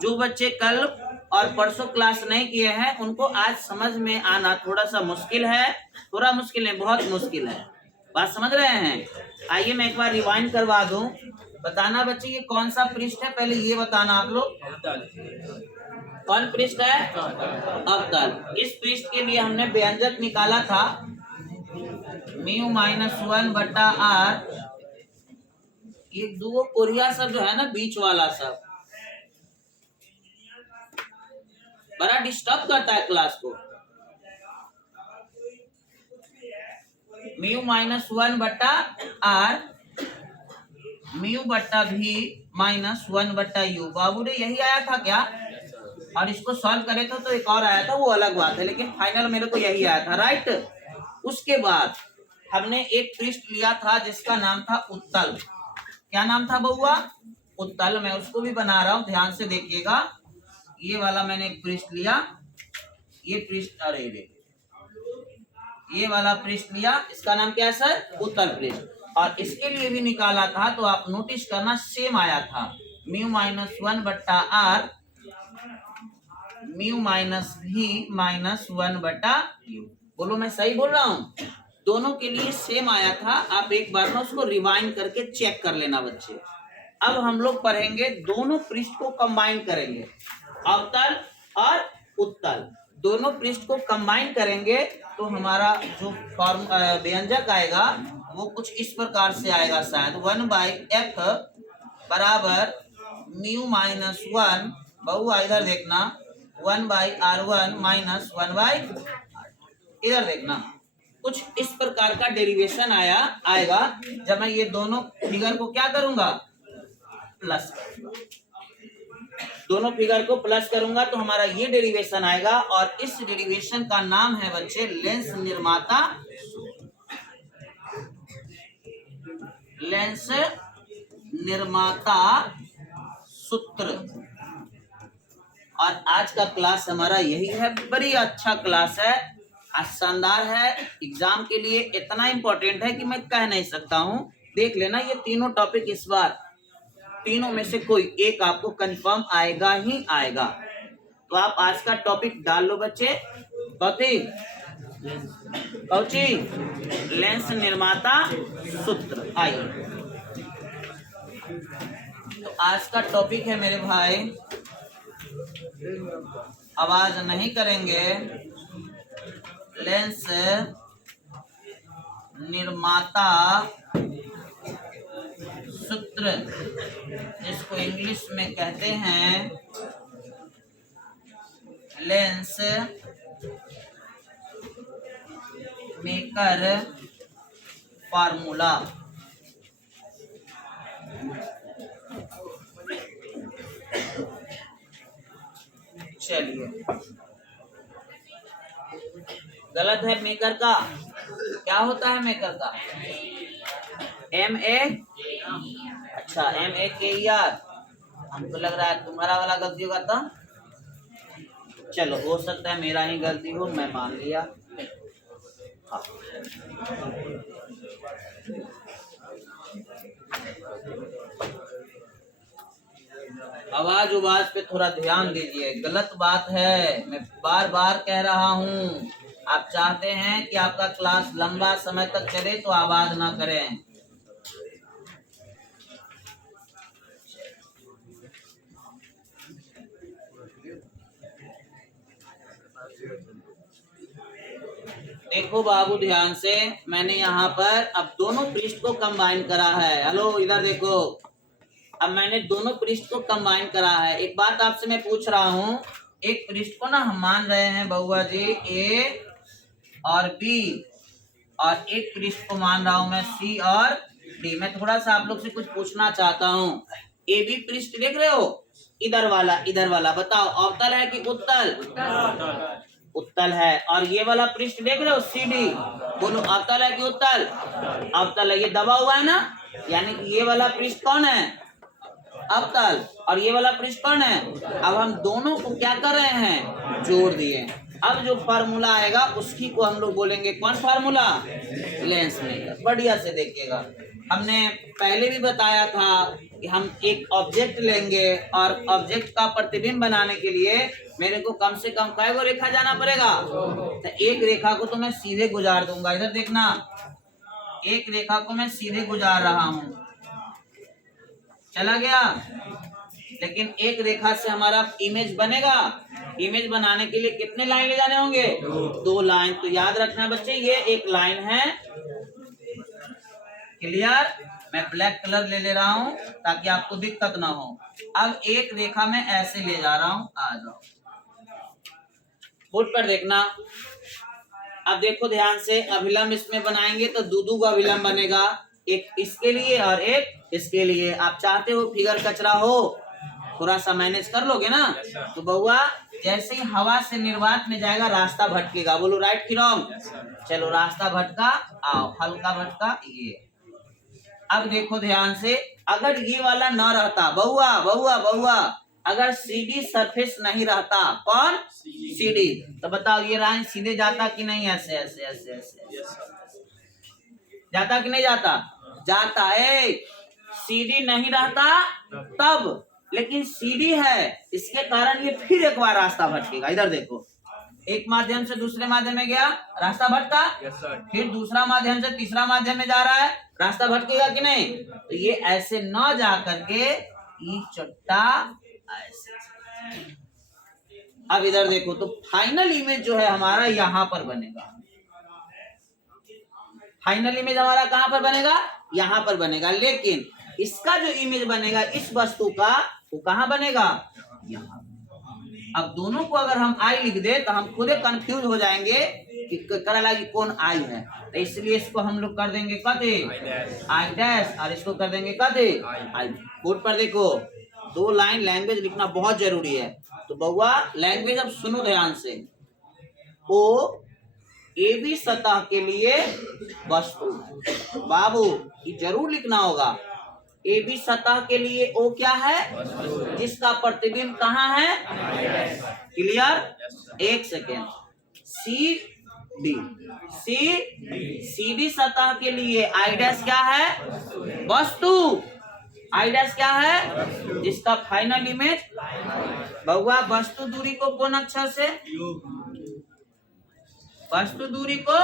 जो बच्चे कल और परसों क्लास नहीं किए हैं उनको आज समझ में आना थोड़ा सा मुश्किल है, थोड़ा मुश्किल है, बहुत मुश्किल है। बात समझ रहे हैं? आइए मैं एक बार रिवाइंड करवा दूं। बताना बच्चे ये कौन सा पृष्ठ है, पहले ये बताना आप लोग। कौन पृष्ठ है? अवतल। इस पृष्ठ के लिए हमने व्यंजक निकाला था म्यू माइनस 1 बटा आर। ये दो कोरिया सब जो है ना बीच वाला सब बड़ा डिस्टर्ब करता है क्लास को। म्यू माइनस 1 बटा आर म्यू बटा भी माइनस 1 बटा यू। बाबू ने यही आया था क्या? और इसको सॉल्व करे थे तो एक और आया था, वो अलग बात है, लेकिन फाइनल मेरे को यही आया था, राइट। उसके बाद हमने एक पृष्ठ लिया था जिसका नाम था उत्तल। क्या नाम था बउआ? उत्तल। मैं उसको भी बना रहा हूं, ध्यान से देखिएगा। ये वाला मैंने एक पृष्ठ लिया, ये पृष्ठ, अरे ये वाला पृष्ठ लिया, इसका नाम क्या है सर? उत्तल पृष्ठ। और इसके लिए भी निकाला था तो आप नोटिस करना सेम आया था, म्यू माइनस 1 बट्टा आर म्यू माइनस भी माइनस 1 बटा यू। बोलो मैं सही बोल रहा हूँ? दोनों के लिए सेम आया था। आप एक बार ना उसको रिवाइंड करके चेक कर लेना बच्चे। अब हम लोग पढ़ेंगे, दोनों पृष्ठ को कंबाइन करेंगे, अवतल और उत्तल दोनों पृष्ठ को कंबाइन करेंगे तो हमारा जो व्यंजक आएगा वो कुछ इस प्रकार से आएगा शायद, 1/f बराबर म्यू माइनस 1, बहुआ इधर देखना, 1/r1 माइनस 1/, इधर देखना, कुछ इस प्रकार का डेरिवेशन आएगा। जब मैं ये दोनों फिगर को क्या करूंगा? प्लस करूंगा। दोनों फिगर को प्लस करूंगा तो हमारा ये डेरिवेशन आएगा, और इस डेरिवेशन का नाम है बच्चे लेंस निर्माता लेंस निर्माता सूत्र। और आज का क्लास हमारा यही है, बड़ी अच्छा क्लास है, आज शानदार है, एग्जाम के लिए इतना इंपॉर्टेंट है कि मैं कह नहीं सकता हूं। देख लेना ये तीनों टॉपिक, इस बार तीनों में से कोई एक आपको कंफर्म आएगा ही आएगा। तो आप आज का टॉपिक डाल लो बच्चे। कौची? लेंस निर्माता सूत्र। आइए, तो आज का टॉपिक है मेरे भाई, आवाज नहीं करेंगे, लेंस निर्माता सूत्र, जिसको इंग्लिश में कहते हैं लेंस मेकर फार्मूला। चलिए, गलत है मेकर का। क्या होता है मेकर का? MA, अच्छा MAKER। हमको लग रहा है तुम्हारा वाला गलती होगा था। चलो, हो सकता है मेरा ही गलती हो, मैं मान लिया। हाँ। आवाज उवाज पे थोड़ा ध्यान दीजिए, गलत बात है, मैं बार बार कह रहा हूँ। आप चाहते हैं कि आपका क्लास लंबा समय तक चले तो आवाज ना करें। देखो बाबू ध्यान से, मैंने यहाँ पर अब दोनों पृष्ठ को कंबाइन करा है। हेलो, इधर देखो, अब मैंने दोनों पृष्ठ को कंबाइन करा है। एक बात आपसे मैं पूछ रहा हूँ, एक पृष्ठ को ना हम मान रहे हैं बउआ जी A और B, और एक पृष्ठ को मान रहा हूँ मैं C और D। मैं थोड़ा सा आप लोग से कुछ पूछना चाहता हूँ। AB पृष्ठ देख रहे हो, इधर वाला बताओ अवतल है कि उत्तल? उत्तल है। और ये वाला पृष्ठ देख रहे हो CD, बोलो अवतल है कि उत्तल? अवतल है। ये दबा हुआ है ना, यानी कि ये वाला पृष्ठ कौन है? अवतल। और ये वाला पृष्ठ कौन है? अब हम दोनों को क्या कर रहे हैं? जोड़ दिए। अब जो फार्मूला आएगा उसकी को हम लोग बोलेंगे कौन फार्मूला? Lens maker. बढ़िया से देखिएगा, हमने पहले भी बताया था कि हम एक ऑब्जेक्ट लेंगे और ऑब्जेक्ट का प्रतिबिंब बनाने के लिए मेरे को कम से कम कई गो रेखा जाना पड़ेगा। तो एक रेखा को तो मैं सीधे गुजार दूंगा, इधर देखना, एक रेखा को मैं सीधे गुजार रहा हूं, चला गया। लेकिन एक रेखा से हमारा इमेज बनेगा, इमेज बनाने के लिए कितने लाइन ले जाने होंगे? 2 लाइन। तो याद रखना बच्चे, ये एक लाइन है, क्लियर। मैं ब्लैक कलर ले रहा हूं ताकि आपको दिक्कत ना हो। अब एक रेखा में ऐसे ले जा रहा हूं, आ जाओ बोर्ड पर देखना। अब देखो ध्यान से, अभिलंब इसमें बनाएंगे तो दो का अभिलंब बनेगा, एक इसके लिए और एक इसके लिए। आप चाहते हो फिगर कचरा हो, थोड़ा सा मैनेज कर लोगे ना। तो बउआ जैसे ही हवा से निर्वात में जाएगा रास्ता भटकेगा, बोलो राइट की रॉन्ग। चलो रास्ता भटका, आओ हल्का भटका, ये। अब देखो ध्यान से, अगर ये वाला ना रहता, बउआ बउआ बउआ, अगर सीडी सरफेस नहीं रहता, कौन? सीडी, तो बताओ ये लाइन सीधे जाता कि नहीं? ऐसे ऐसे ऐसे ऐसे जाता कि नहीं जाता? जाता है। सीडी नहीं रहता तब, लेकिन सीडी है, इसके कारण ये फिर एक बार रास्ता भटकेगा। इधर देखो, एक माध्यम से दूसरे माध्यम में गया, रास्ता भटका, फिर दूसरा माध्यम से तीसरा माध्यम में जा रहा है, रास्ता भटकेगा कि नहीं? तो ये ऐसे न जा करके ये चट्टा ऐसे। अब इधर देखो, तो फाइनल इमेज जो है हमारा यहाँ पर बनेगा। फाइनल इमेज हमारा कहाँ पर बनेगा? यहाँ पर बनेगा। लेकिन इसका जो इमेज बनेगा इस वस्तु का, वो कहाँ बनेगा? यहाँ। अब दोनों को अगर हम आई लिख दे तो हम खुद कंफ्यूज हो जाएंगे कि करेला की कौन आई है। तो इसलिए इसको हम लोग कर देंगे कदे आई डैश, और इसको कर देंगे कदे आई। बोर्ड पर देखो, 2 लाइन लैंग्वेज लिखना बहुत जरूरी है। तो बउआ लैंग्वेज अब सुनो ध्यान से। ओ ए बी सतह के लिए वस्तु, बाबू ये जरूर लिखना होगा। ए बी सतह के लिए ओ क्या है? जिसका प्रतिबिंब कहाँ है? क्लियर। एक second, C D, C D सतह के लिए आई डैश क्या है? वस्तु। आई डैश क्या है? जिसका फाइनल इमेज, बउआ वस्तु दूरी को कौन अक्षर से? वस्तु दूरी को,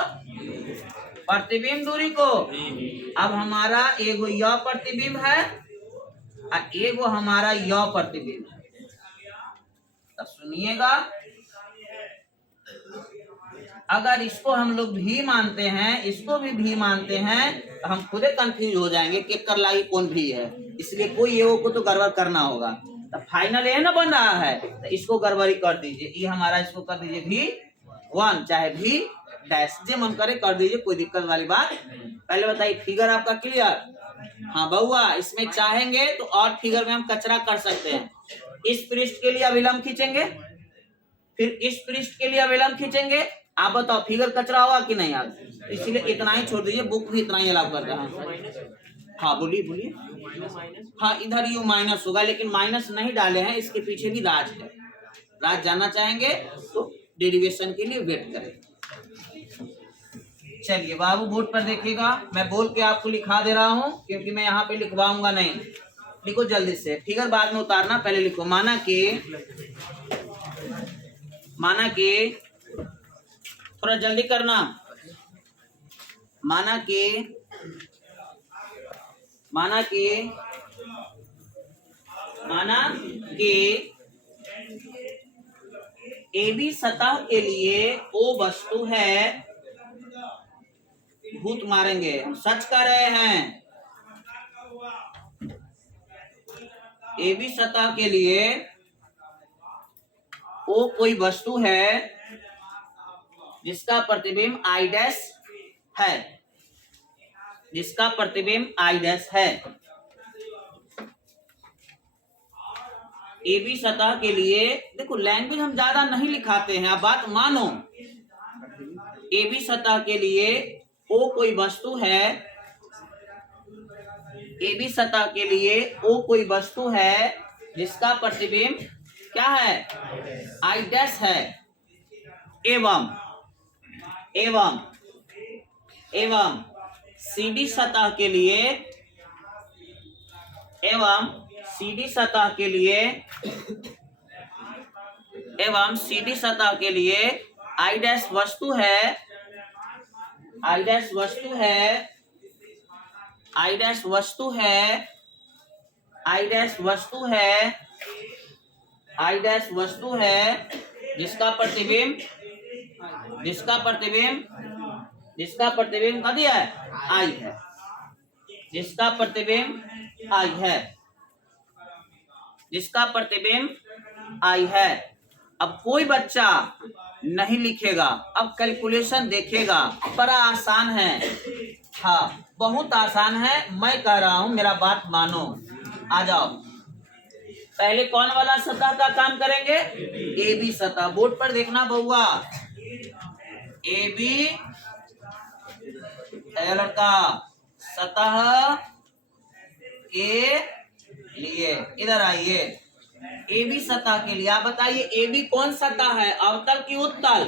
प्रतिबिंब दूरी को। अब हमारा एगो य प्रतिबिंब है और एगो हमारा य प्रतिबिंब है। तब सुनिएगा, अगर इसको हम लोग भी मानते हैं, इसको भी मानते हैं, तो हम खुद कंफ्यूज हो जाएंगे कि कर लाई कौन भी है। इसलिए कोई एगो को तो गड़बड़ करना होगा। तो फाइनल ये ना बन रहा है, तो इसको गड़बड़ी कर दीजिए। ये हमारा, इसको कर दीजिए V1, चाहे भी डैश, जो मन करे कर दीजिए, कोई दिक्कत वाली बात। पहले बताइए फिगर आपका क्लियर? हाँ बउआ, इसमें चाहेंगे तो और फिगर में हम कचरा कर सकते हैं। इस पृष्ठ के लिए अभिलंब खींचेंगे, फिर इस पृष्ठ के लिए अभिलंब खींचेंगे। आप बताओ फिगर कचरा होगा कि नहीं? आप इसलिए इतना ही छोड़ दीजिए, बुक भी इतना ही अलाउ करता है। हाँ बोलिए बोलिए। हाँ इधर यू माइनस होगा, लेकिन माइनस नहीं डाले हैं, इसके पीछे भी राज है। राज जानना चाहेंगे तो डेरिवेशन के लिए वेट करें। चलिए बाबू बोर्ड पर देखिएगा, मैं बोल के आपको लिखा दे रहा हूं, क्योंकि मैं यहाँ पे लिखवाऊंगा नहीं। लिखो जल्दी से, फिगर बाद में उतारना, पहले लिखो। माना कि थोड़ा जल्दी करना। माना कि ए बी सतह के लिए ओ वस्तु है। भूत मारेंगे, हम सच कर रहे हैं। ए बी सतह के लिए ओ कोई वस्तु है जिसका प्रतिबिंब आई डैश है, जिसका प्रतिबिंब आई डैश है। ए बी सतह के लिए, देखो लैंग्वेज हम ज्यादा नहीं लिखाते हैं, आप बात मानो। ए बी सतह के लिए ओ कोई वस्तु है, ए बी सतह के लिए ओ कोई वस्तु है जिसका प्रतिबिंब क्या है? आई डैश है। एवं सी डी सतह के लिए एवं सीधी सतह के लिए आई डैश वस्तु है, आई डैश वस्तु है, आई डैश वस्तु है, आई डैश वस्तु है, आई डैश वस्तु है जिसका प्रतिबिंब का दिया है आई है, जिसका प्रतिबिंब आई है, जिसका प्रतिबिंब आई है। अब कोई बच्चा नहीं लिखेगा, अब कैलकुलेशन देखेगा, बड़ा आसान है। हाँ बहुत आसान है, मैं कह रहा हूं मेरा बात मानो। आ जाओ, पहले कौन वाला सतह का काम करेंगे? ए बी सतह। बोर्ड पर देखना बउआ, ए बी लड़का सतह के लिए, इधर आइए, ए बी सतह के लिए आप बताइए ए बी कौन सतह है, अवतल की उत्तल?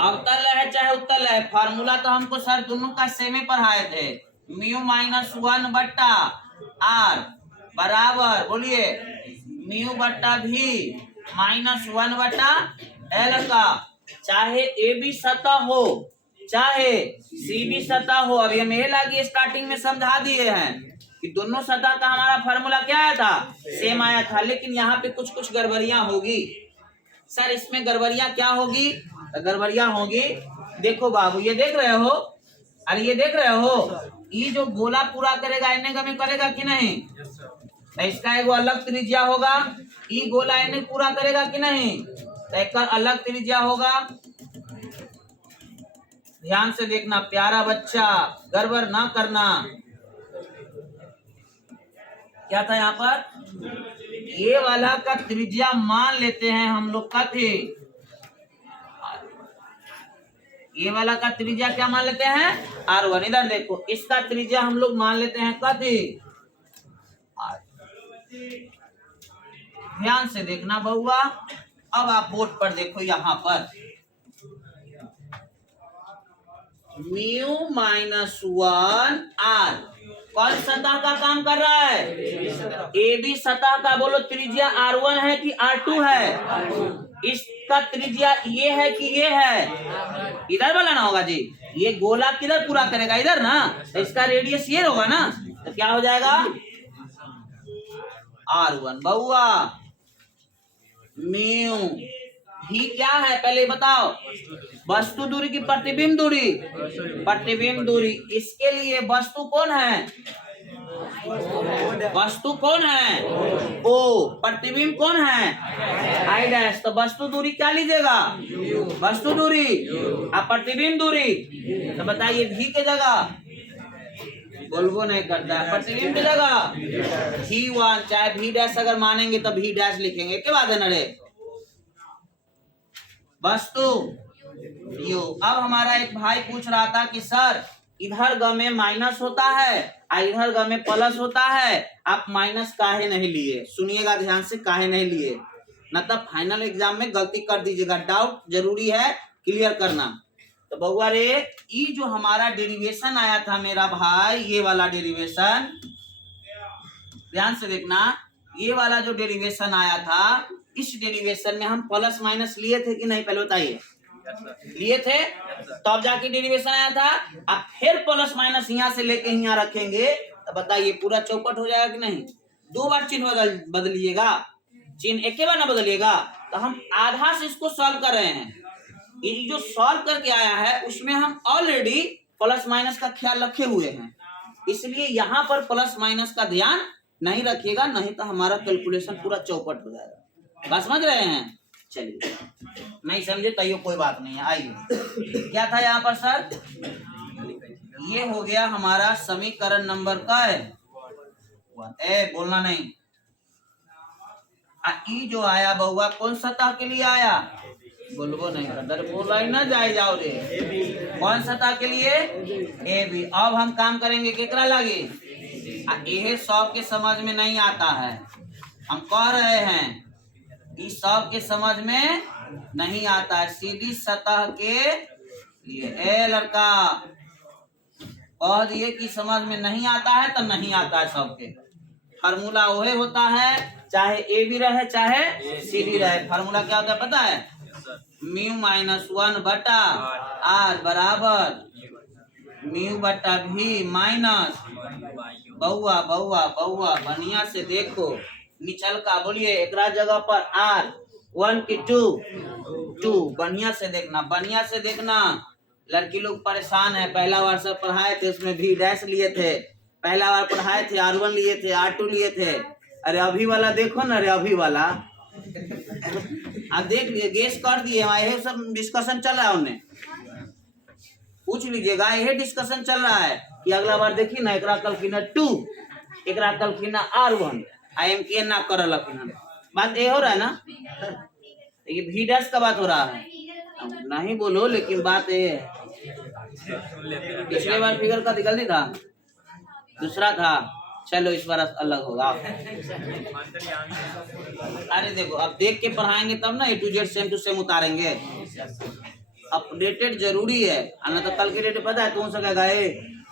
अवतल है चाहे उत्तल है, फार्मूला तो हमको सर दोनों का सेम ही पढ़ाए थे, म्यू माइनस 1 बट्टा आर बराबर, बोलिए म्यू बट्टा भी माइनस 1 बट्टा एल का। चाहे ए बी सतह हो चाहे सी बी सतह हो, अभी हम ये लागी स्टार्टिंग में समझा दिए हैं कि दोनों सतह का हमारा फार्मूला क्या आया था, सेम आया था, लेकिन यहाँ पे कुछ कुछ गड़बड़ियां होगी। सर इसमें गड़बड़ियां क्या होगी? गड़बड़ियां होगी, देखो बाबू ये देख रहे हो, अरे ये देख रहे हो, ये जो गोला पूरा करेगा इन्हें में करेगा कि नहीं? तो इसका एक अलग त्रिज्या होगा, ये गोला इन्हें पूरा करेगा कि नहीं? तो एक अलग त्रिज्या होगा। ध्यान से देखना प्यारा बच्चा, गड़बड़ ना करना। क्या था यहाँ पर? ये वाला का त्रिज्या मान लेते हैं हम लोग का थे, ये वाला का त्रिज्या क्या मान लेते हैं? R1। इधर देखो, इसका त्रिज्या हम लोग मान लेते हैं कथी? ध्यान से देखना बउआ, अब आप बोर्ड पर देखो, यहाँ पर म्यू माइनस 1 आर कौन सतह का काम कर रहा है? ए बी सतह का। बोलो त्रिज्या R1 है कि R2 है? इसका त्रिज्या ये है कि ये है? इधर वाला ना होगा जी, ये गोला किधर पूरा करेगा? इधर ना, तो इसका रेडियस ये होगा ना, तो क्या हो जाएगा? R1 बउआ। म्यू भी क्या है पहले बताओ? वस्तु दूरी की प्रतिबिंब दूरी? प्रतिबिंब दूरी। इसके लिए वस्तु कौन है? वस्तु कौन है? ओ। प्रतिबिंब कौन है? I dash. तो वस्तु दूरी क्या लीजिएगा? वस्तु दूरी। अब प्रतिबिंब दूरी तो बताइए भी के जगह बोलबो नहीं करता है, प्रतिबिंब की जगह V1, चाहे भी डैश अगर मानेंगे तो भी डैश लिखेंगे, क्या बात है ना रे? वस्तु यो। अब हमारा एक भाई पूछ रहा था कि सर इधर ग में माइनस होता है और इधर ग में प्लस होता है, आप माइनस काहे नहीं लिए? सुनिएगा ध्यान से, काहे नहीं लिए, मतलब फाइनल एग्जाम में गलती कर दीजिएगा, डाउट जरूरी है क्लियर करना। तो बउआ रे, ये जो हमारा डेरिवेशन आया था मेरा भाई, ये वाला डेरिवेशन ध्यान से देखना, ये वाला जो डेरिवेशन आया था, इस डेरिवेशन में हम प्लस माइनस लिए थे कि नहीं? पहले बताइए, लिए थे, तब जाके डेरिवेशन आया था। अब फिर प्लस माइनस यहाँ से लेके यहाँ रखेंगे तो बताइए पूरा चौपट हो जाएगा कि नहीं? 2 बार चिन्ह बदलिएगा, चिन्ह एक बार ना बदलिएगा। तो हम आधा से इसको सॉल्व कर रहे हैं, ये जो सॉल्व करके आया है उसमें हम ऑलरेडी प्लस माइनस का ख्याल रखे हुए हैं, इसलिए यहाँ पर प्लस माइनस का ध्यान नहीं रखिएगा, नहीं तो हमारा कैलकुलेशन पूरा चौपट हो जाएगा। बात समझ रहे हैं? चलिए, नहीं समझे तो कोई बात नहीं है। आइए, क्या था यहाँ पर सर? ये हो गया हमारा समीकरण नंबर का है, बोलना नहीं। ई जो आया बउआ कौन सतह के लिए आया? बोलबो नहीं करता, बोला ही ना जाए जाओ रे। कौन सतह के लिए? A B. अब हम काम करेंगे केकरा लगे? ये सब के समझ में नहीं आता है, हम कह रहे हैं इस सब के समझ में नहीं आता है। सीधी सतह के लिए ए लड़का कह दिए कि समझ में नहीं आता है तो नहीं आता है सबके। फार्मूला ओहे होता है, चाहे ए भी रहे चाहे सी भी रहे। फार्मूला क्या होता है पता है? म्यू माइनस 1 बटा आर बराबर म्यू बटा भी माइनस बहुआ बहुआ बहुआ बढ़िया से देखो निचल का बोलिए एक जगह पर आर 1 की 2 बढ़िया से देखना, बढ़िया से देखना। लड़की लोग परेशान है, पहला बार सब पढ़ाए थे उसमें भी डैश लिए थे, पहला बार पढ़ाए थे R1 लिए थे R2 लिए थे। अरे अभी वाला देखो ना, अरे अभी वाला आप देख लिए, गेस कर दिए, यही सब डिस्कशन चल रहा है। उन्हें पूछ लीजिएगा, यही डिस्कशन चल रहा है कि अगला बार देखिए ना एकरा कल की ना 2 एकरा कल की ना R1 IM के ना करल बात ये हो रहा है ना। ये भी डैश का बात हो रहा है, नहीं बोलो लेकिन बात ये है। पिछले बार फिगर का निकल नहीं था, दूसरा था, चलो इस बार अलग होगा। अरे देखो अब देख के पढ़ाएंगे तब ना A to Z same to same उतारेंगे। अपडेटेड जरूरी है, ना तो कल की डेट पता है कौन सा कहेगा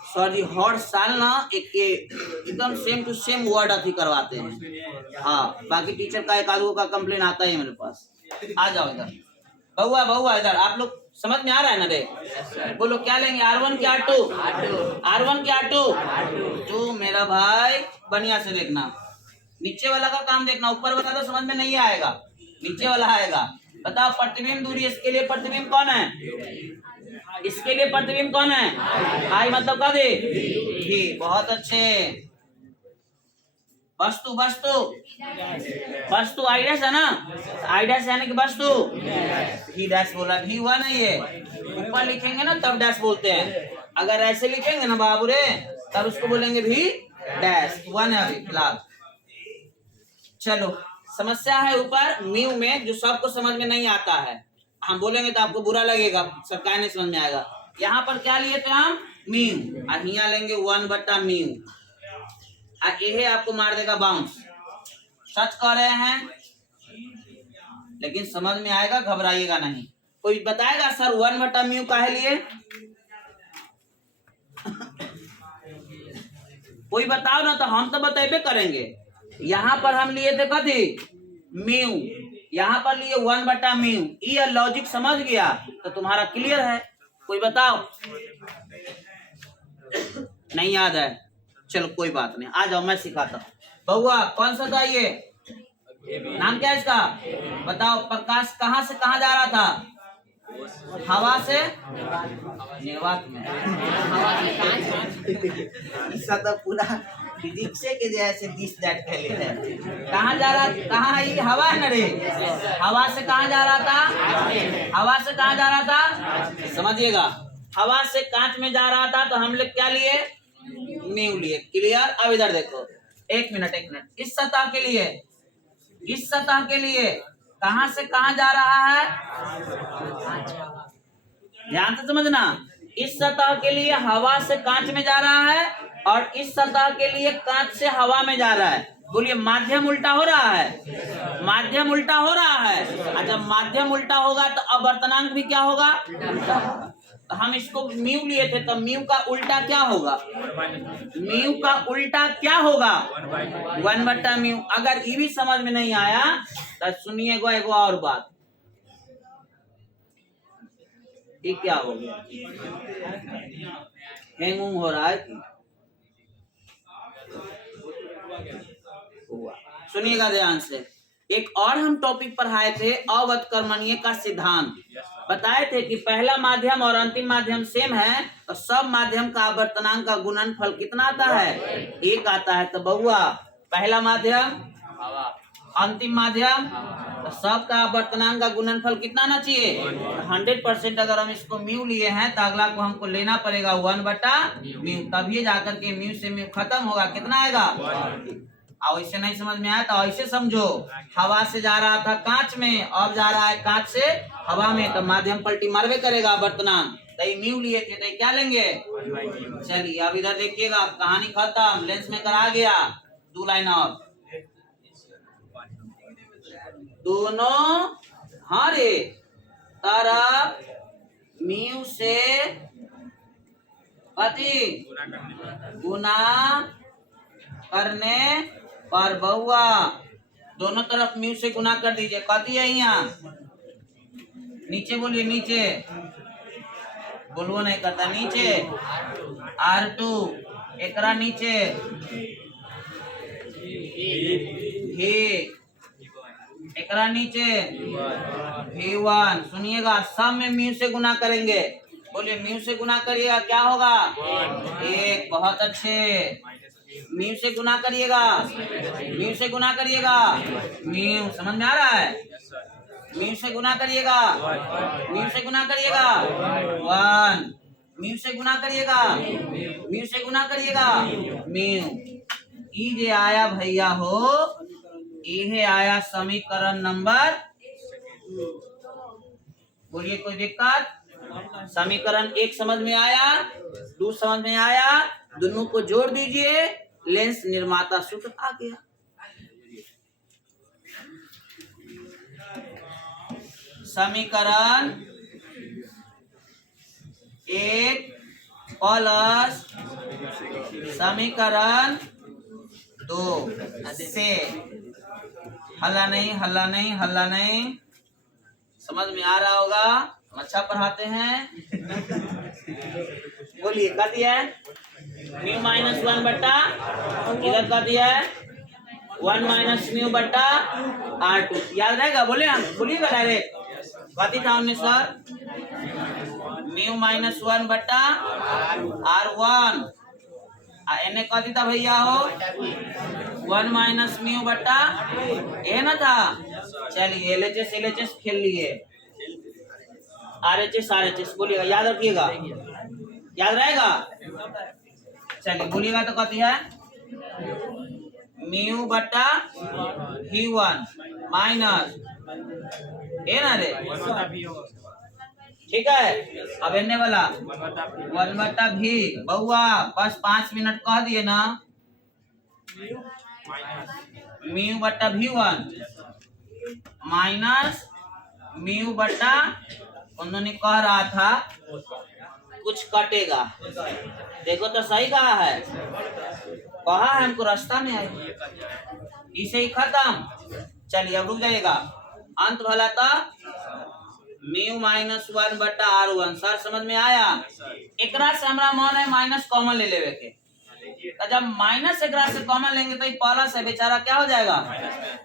सर जी हर साल ना एकदम सेम टू सेम वर्ड अथी करवाते हैं। हाँ बाकी टीचर का एक आधो का कंप्लेन आता है मेरे पास। आ जाओ इधर बहुआ बहुआ, इधर आप लोग समझ में आ रहा है ना रे? बोलो क्या लेंगे, R1 की R2? R1 की R2 तो मेरा भाई बढ़िया से देखना, नीचे वाला का काम देखना, ऊपर वाला तो समझ में नहीं आएगा, नीचे वाला आएगा। बताओ प्रतिबिंब दूरी, इसके लिए प्रतिबिंब कौन है? इसके लिए प्रतिबिंब कौन है? आई मतलब क्या दे भी। बहुत अच्छे। वस्तु वस्तु वस्तु आई डैश है ना, आई डैश यानी कि वस्तु। भी डैश बोला, भी हुआ नहीं है, ऊपर लिखेंगे ना तब डैश बोलते हैं। अगर ऐसे लिखेंगे ना बाबू रे तब उसको बोलेंगे भी डैश। 1 है अभी फिलहाल। चलो समस्या है ऊपर म्यू में, जो सबको समझ में नहीं आता है, हम बोलेंगे तो आपको बुरा लगेगा, सबका नहीं समझ में आएगा। यहाँ पर क्या लिए थे हम? म्यू, और यहाँ लेंगे 1 बटा म्यू, और ये आपको मार देगा बाउंस। सच कह रहे हैं, लेकिन समझ में आएगा, घबराइएगा नहीं। कोई बताएगा सर 1 बटा म्यू काहे लिए? कोई बताओ ना, तो हम तो बतेबे करेंगे। यहाँ पर हम लिए थे कथी? म्यू, यहाँ पर लिए 1 बटा म्यू। ये लॉजिक समझ गया तो तुम्हारा क्लियर है। कोई बताओ, नहीं याद है? चलो कोई बात नहीं, आ जाओ मैं सिखाता हूँ। बहुआ कौन सा था ये? नाम क्या है इसका? बताओ। प्रकाश कहाँ से कहाँ जा रहा था? हवा से निर्वात में। इसका तो पूरा फिजिक्स के जैसे दिस दैट कहले है। कहाँ जा रहा? कहाँ है ये? हवा है ना रे, हवा से कहाँ जा रहा था? हवा से कहाँ जा रहा था? समझिएगा, हवा से कांच में जा रहा था, तो हम लोग क्या लिए? म्यू लिए। क्लियर? अब इधर देखो, एक मिनट, इस सतह के लिए, इस सतह के लिए कहां से कहां जा रहा है? ध्यान से समझना, इस सतह के लिए हवा से कांच में जा रहा है, और इस सतह के लिए कांच से हवा में जा रहा है। बोलिए माध्यम उल्टा हो रहा है, माध्यम उल्टा हो रहा है। अच्छा माध्यम उल्टा होगा तो अपवर्तनांक भी क्या होगा? तो हम इसको म्यू लिए थे, तो म्यू का उल्टा क्या होगा? म्यू का उल्टा क्या होगा? 1 बटा म्यू। अगर ये भी समझ में नहीं आया तो सुनिएगा एगो और बात। ये क्या हो गया? हैंग हो रहा है कि? सुनिएगा ध्यान से। एक और हम टॉपिक पढ़ाए थे, अवत्कर्मणीय का सिद्धांत। बताए थे कि पहला माध्यम और अंतिम माध्यम सेम है, तो सब माध्यम का आवर्तनांक का गुणनफल कितना आता है? 1 आता है। तो बहुआ पहला माध्यम, अंतिम माध्यम, तो सब का आवर्तनांक का गुणनफल कितना आना चाहिए? 100%। अगर हम इसको म्यू लिए हैं तो अगला को हमको लेना पड़ेगा 1 बटा म्यू, तभी जाकर के म्यू से म्यू खत्म होगा। कितना आएगा? और ऐसे नहीं समझ में आया तो ऐसे समझो, हवा से जा रहा था कांच में, अब जा रहा है कांच से हवा में, तो माध्यम पलटी मारवे करेगा वर्तमान। तो म्यू लिए थे तो क्या लेंगे? चलिए अब इधर देखिएगा, कहानी खत्म, लेंस में करा गया। 2 लाइन और दोनों हरे तरफ म्यू से कथी गुना करने पर बहुआ दोनों तरफ म्यू से गुना कर दीजिए। कथी है यहाँ नीचे बोलिए, नीचे बोलवो नहीं करता, नीचे R2 एकरा नीचे भी एकरा नीचे V1। सुनिएगा सब में म्यू से गुना करेंगे। बोलिए म्यू से गुना करिएगा क्या होगा 1। बहुत अच्छे। म्यू से गुना करिएगा, म्यू से गुना करिएगा, म्यू समझ में आ रहा है। म्यू से गुना करिएगा, म्यू से गुना करिएगा 1। म्यू से गुना करिएगा, म्यू से गुना करिएगा म्यू। ई जे आया भैया हो, ये आया समीकरण नंबर। बोलिए कोई दिक्कत। समीकरण 1 समझ में आया, 2 समझ में आया, दोनों को जोड़ दीजिए, लेंस निर्माता सूत्र आ गया। समीकरण 1 प्लस समीकरण 2 से हल्ला नहीं, हल्ला नहीं, हल्ला नहीं। समझ में आ रहा होगा, अच्छा पढ़ाते हैं। बोलिए कर दिया है म्यू माइनस 1 बट्टा इधर कर दिया है 1 माइनस म्यू बट्टा R2। याद रहेगा? बोले हम बोलिएगा डायरेक्ट। कथी था हमने सर म्यू माइनस 1 बट्टा R1। एने कथी था भैया हो 1 माइनस म्यू बट्टा ए ना था। चलिए LHS LHS खेल लिए, RHS RHS बोलिएगा, याद रखिएगा, याद रहेगा। चलिए बोलिएगा तो कथी है म्यू बट्टा V1 माइनस ए ना रे, ठीक है। अब एने वाला 1 बट्टा V बउआ बस 5 मिनट कह दिए ना। म्यू बट्टा V1 माइनस म्यू बट्टा उन्होंने कह रहा था कुछ कटेगा, देखो तो सही कहा है, कहा है हमको रास्ता में है, इसे ही खत्म। चलिए अब रुक जाइएगा। अंत भला था म्यू माइनस 1 बट्टा R1। सर समझ में आया। एकरा से हमारा मन है माइनस कॉमन ले लेवे के, तो जब माइनस एकरा से कॉमन लेंगे तो प्लस है बेचारा क्या हो जाएगा।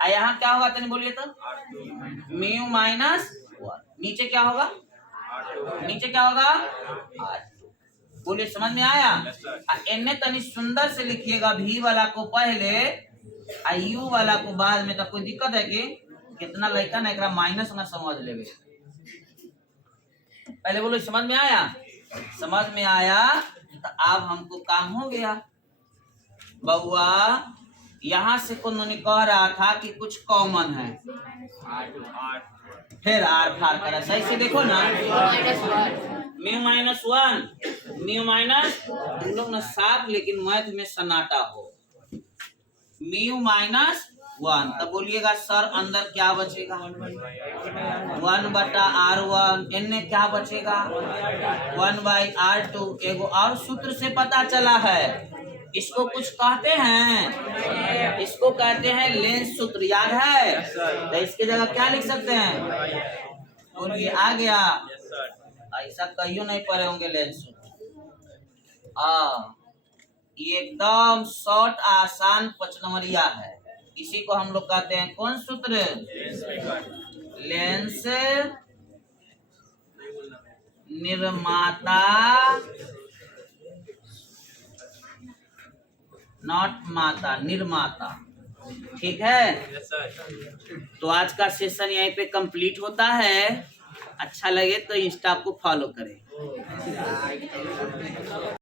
यहाँ क्या होगा तनी बोलिए तो म्यू माइनस 1 नीचे क्या होगा, नीचे क्या होगा R2। बोलिए समझ में आया। एने तनी सुंदर से लिखिएगा, V वाला को पहले U वाला को बाद में। तो कोई दिक्कत है कि कितना लड़का ना एकरा माइनस ना समझ लेवे। पहले बोलो समझ में आया। समझ में आया तो अब हमको काम हो गया। बउआ यहाँ से उन्होंने कह रहा था कि कुछ कॉमन है, फिर R फार करा। सही से देखो ना म्यू माइनस 1 म्यू माइनस, तुम लोग ना साफ लेकिन मैथ में सन्नाटा हो। म्यू माइनस 1 तब बोलिएगा सर अंदर क्या बचेगा 1 बटा R1। इनने क्या बचेगा 1 बाई R2। एगो और सूत्र से पता चला है, इसको कुछ कहते हैं, इसको कहते हैं लेंस सूत्र। याद है? तो इसके जगह क्या लिख सकते हैं? बोलिए आ गया। ऐसा कहियो नहीं पढ़े होंगे लेंस सूत्र। ये एकदम शॉर्ट आसान 5 नंबरिया है। इसी को हम लोग कहते हैं कौन सूत्र? लेंस निर्माता, नॉट माता, निर्माता। ठीक है। तो आज का सेशन यहीं पे कंप्लीट होता है। अच्छा लगे तो इंस्टा को फॉलो करें।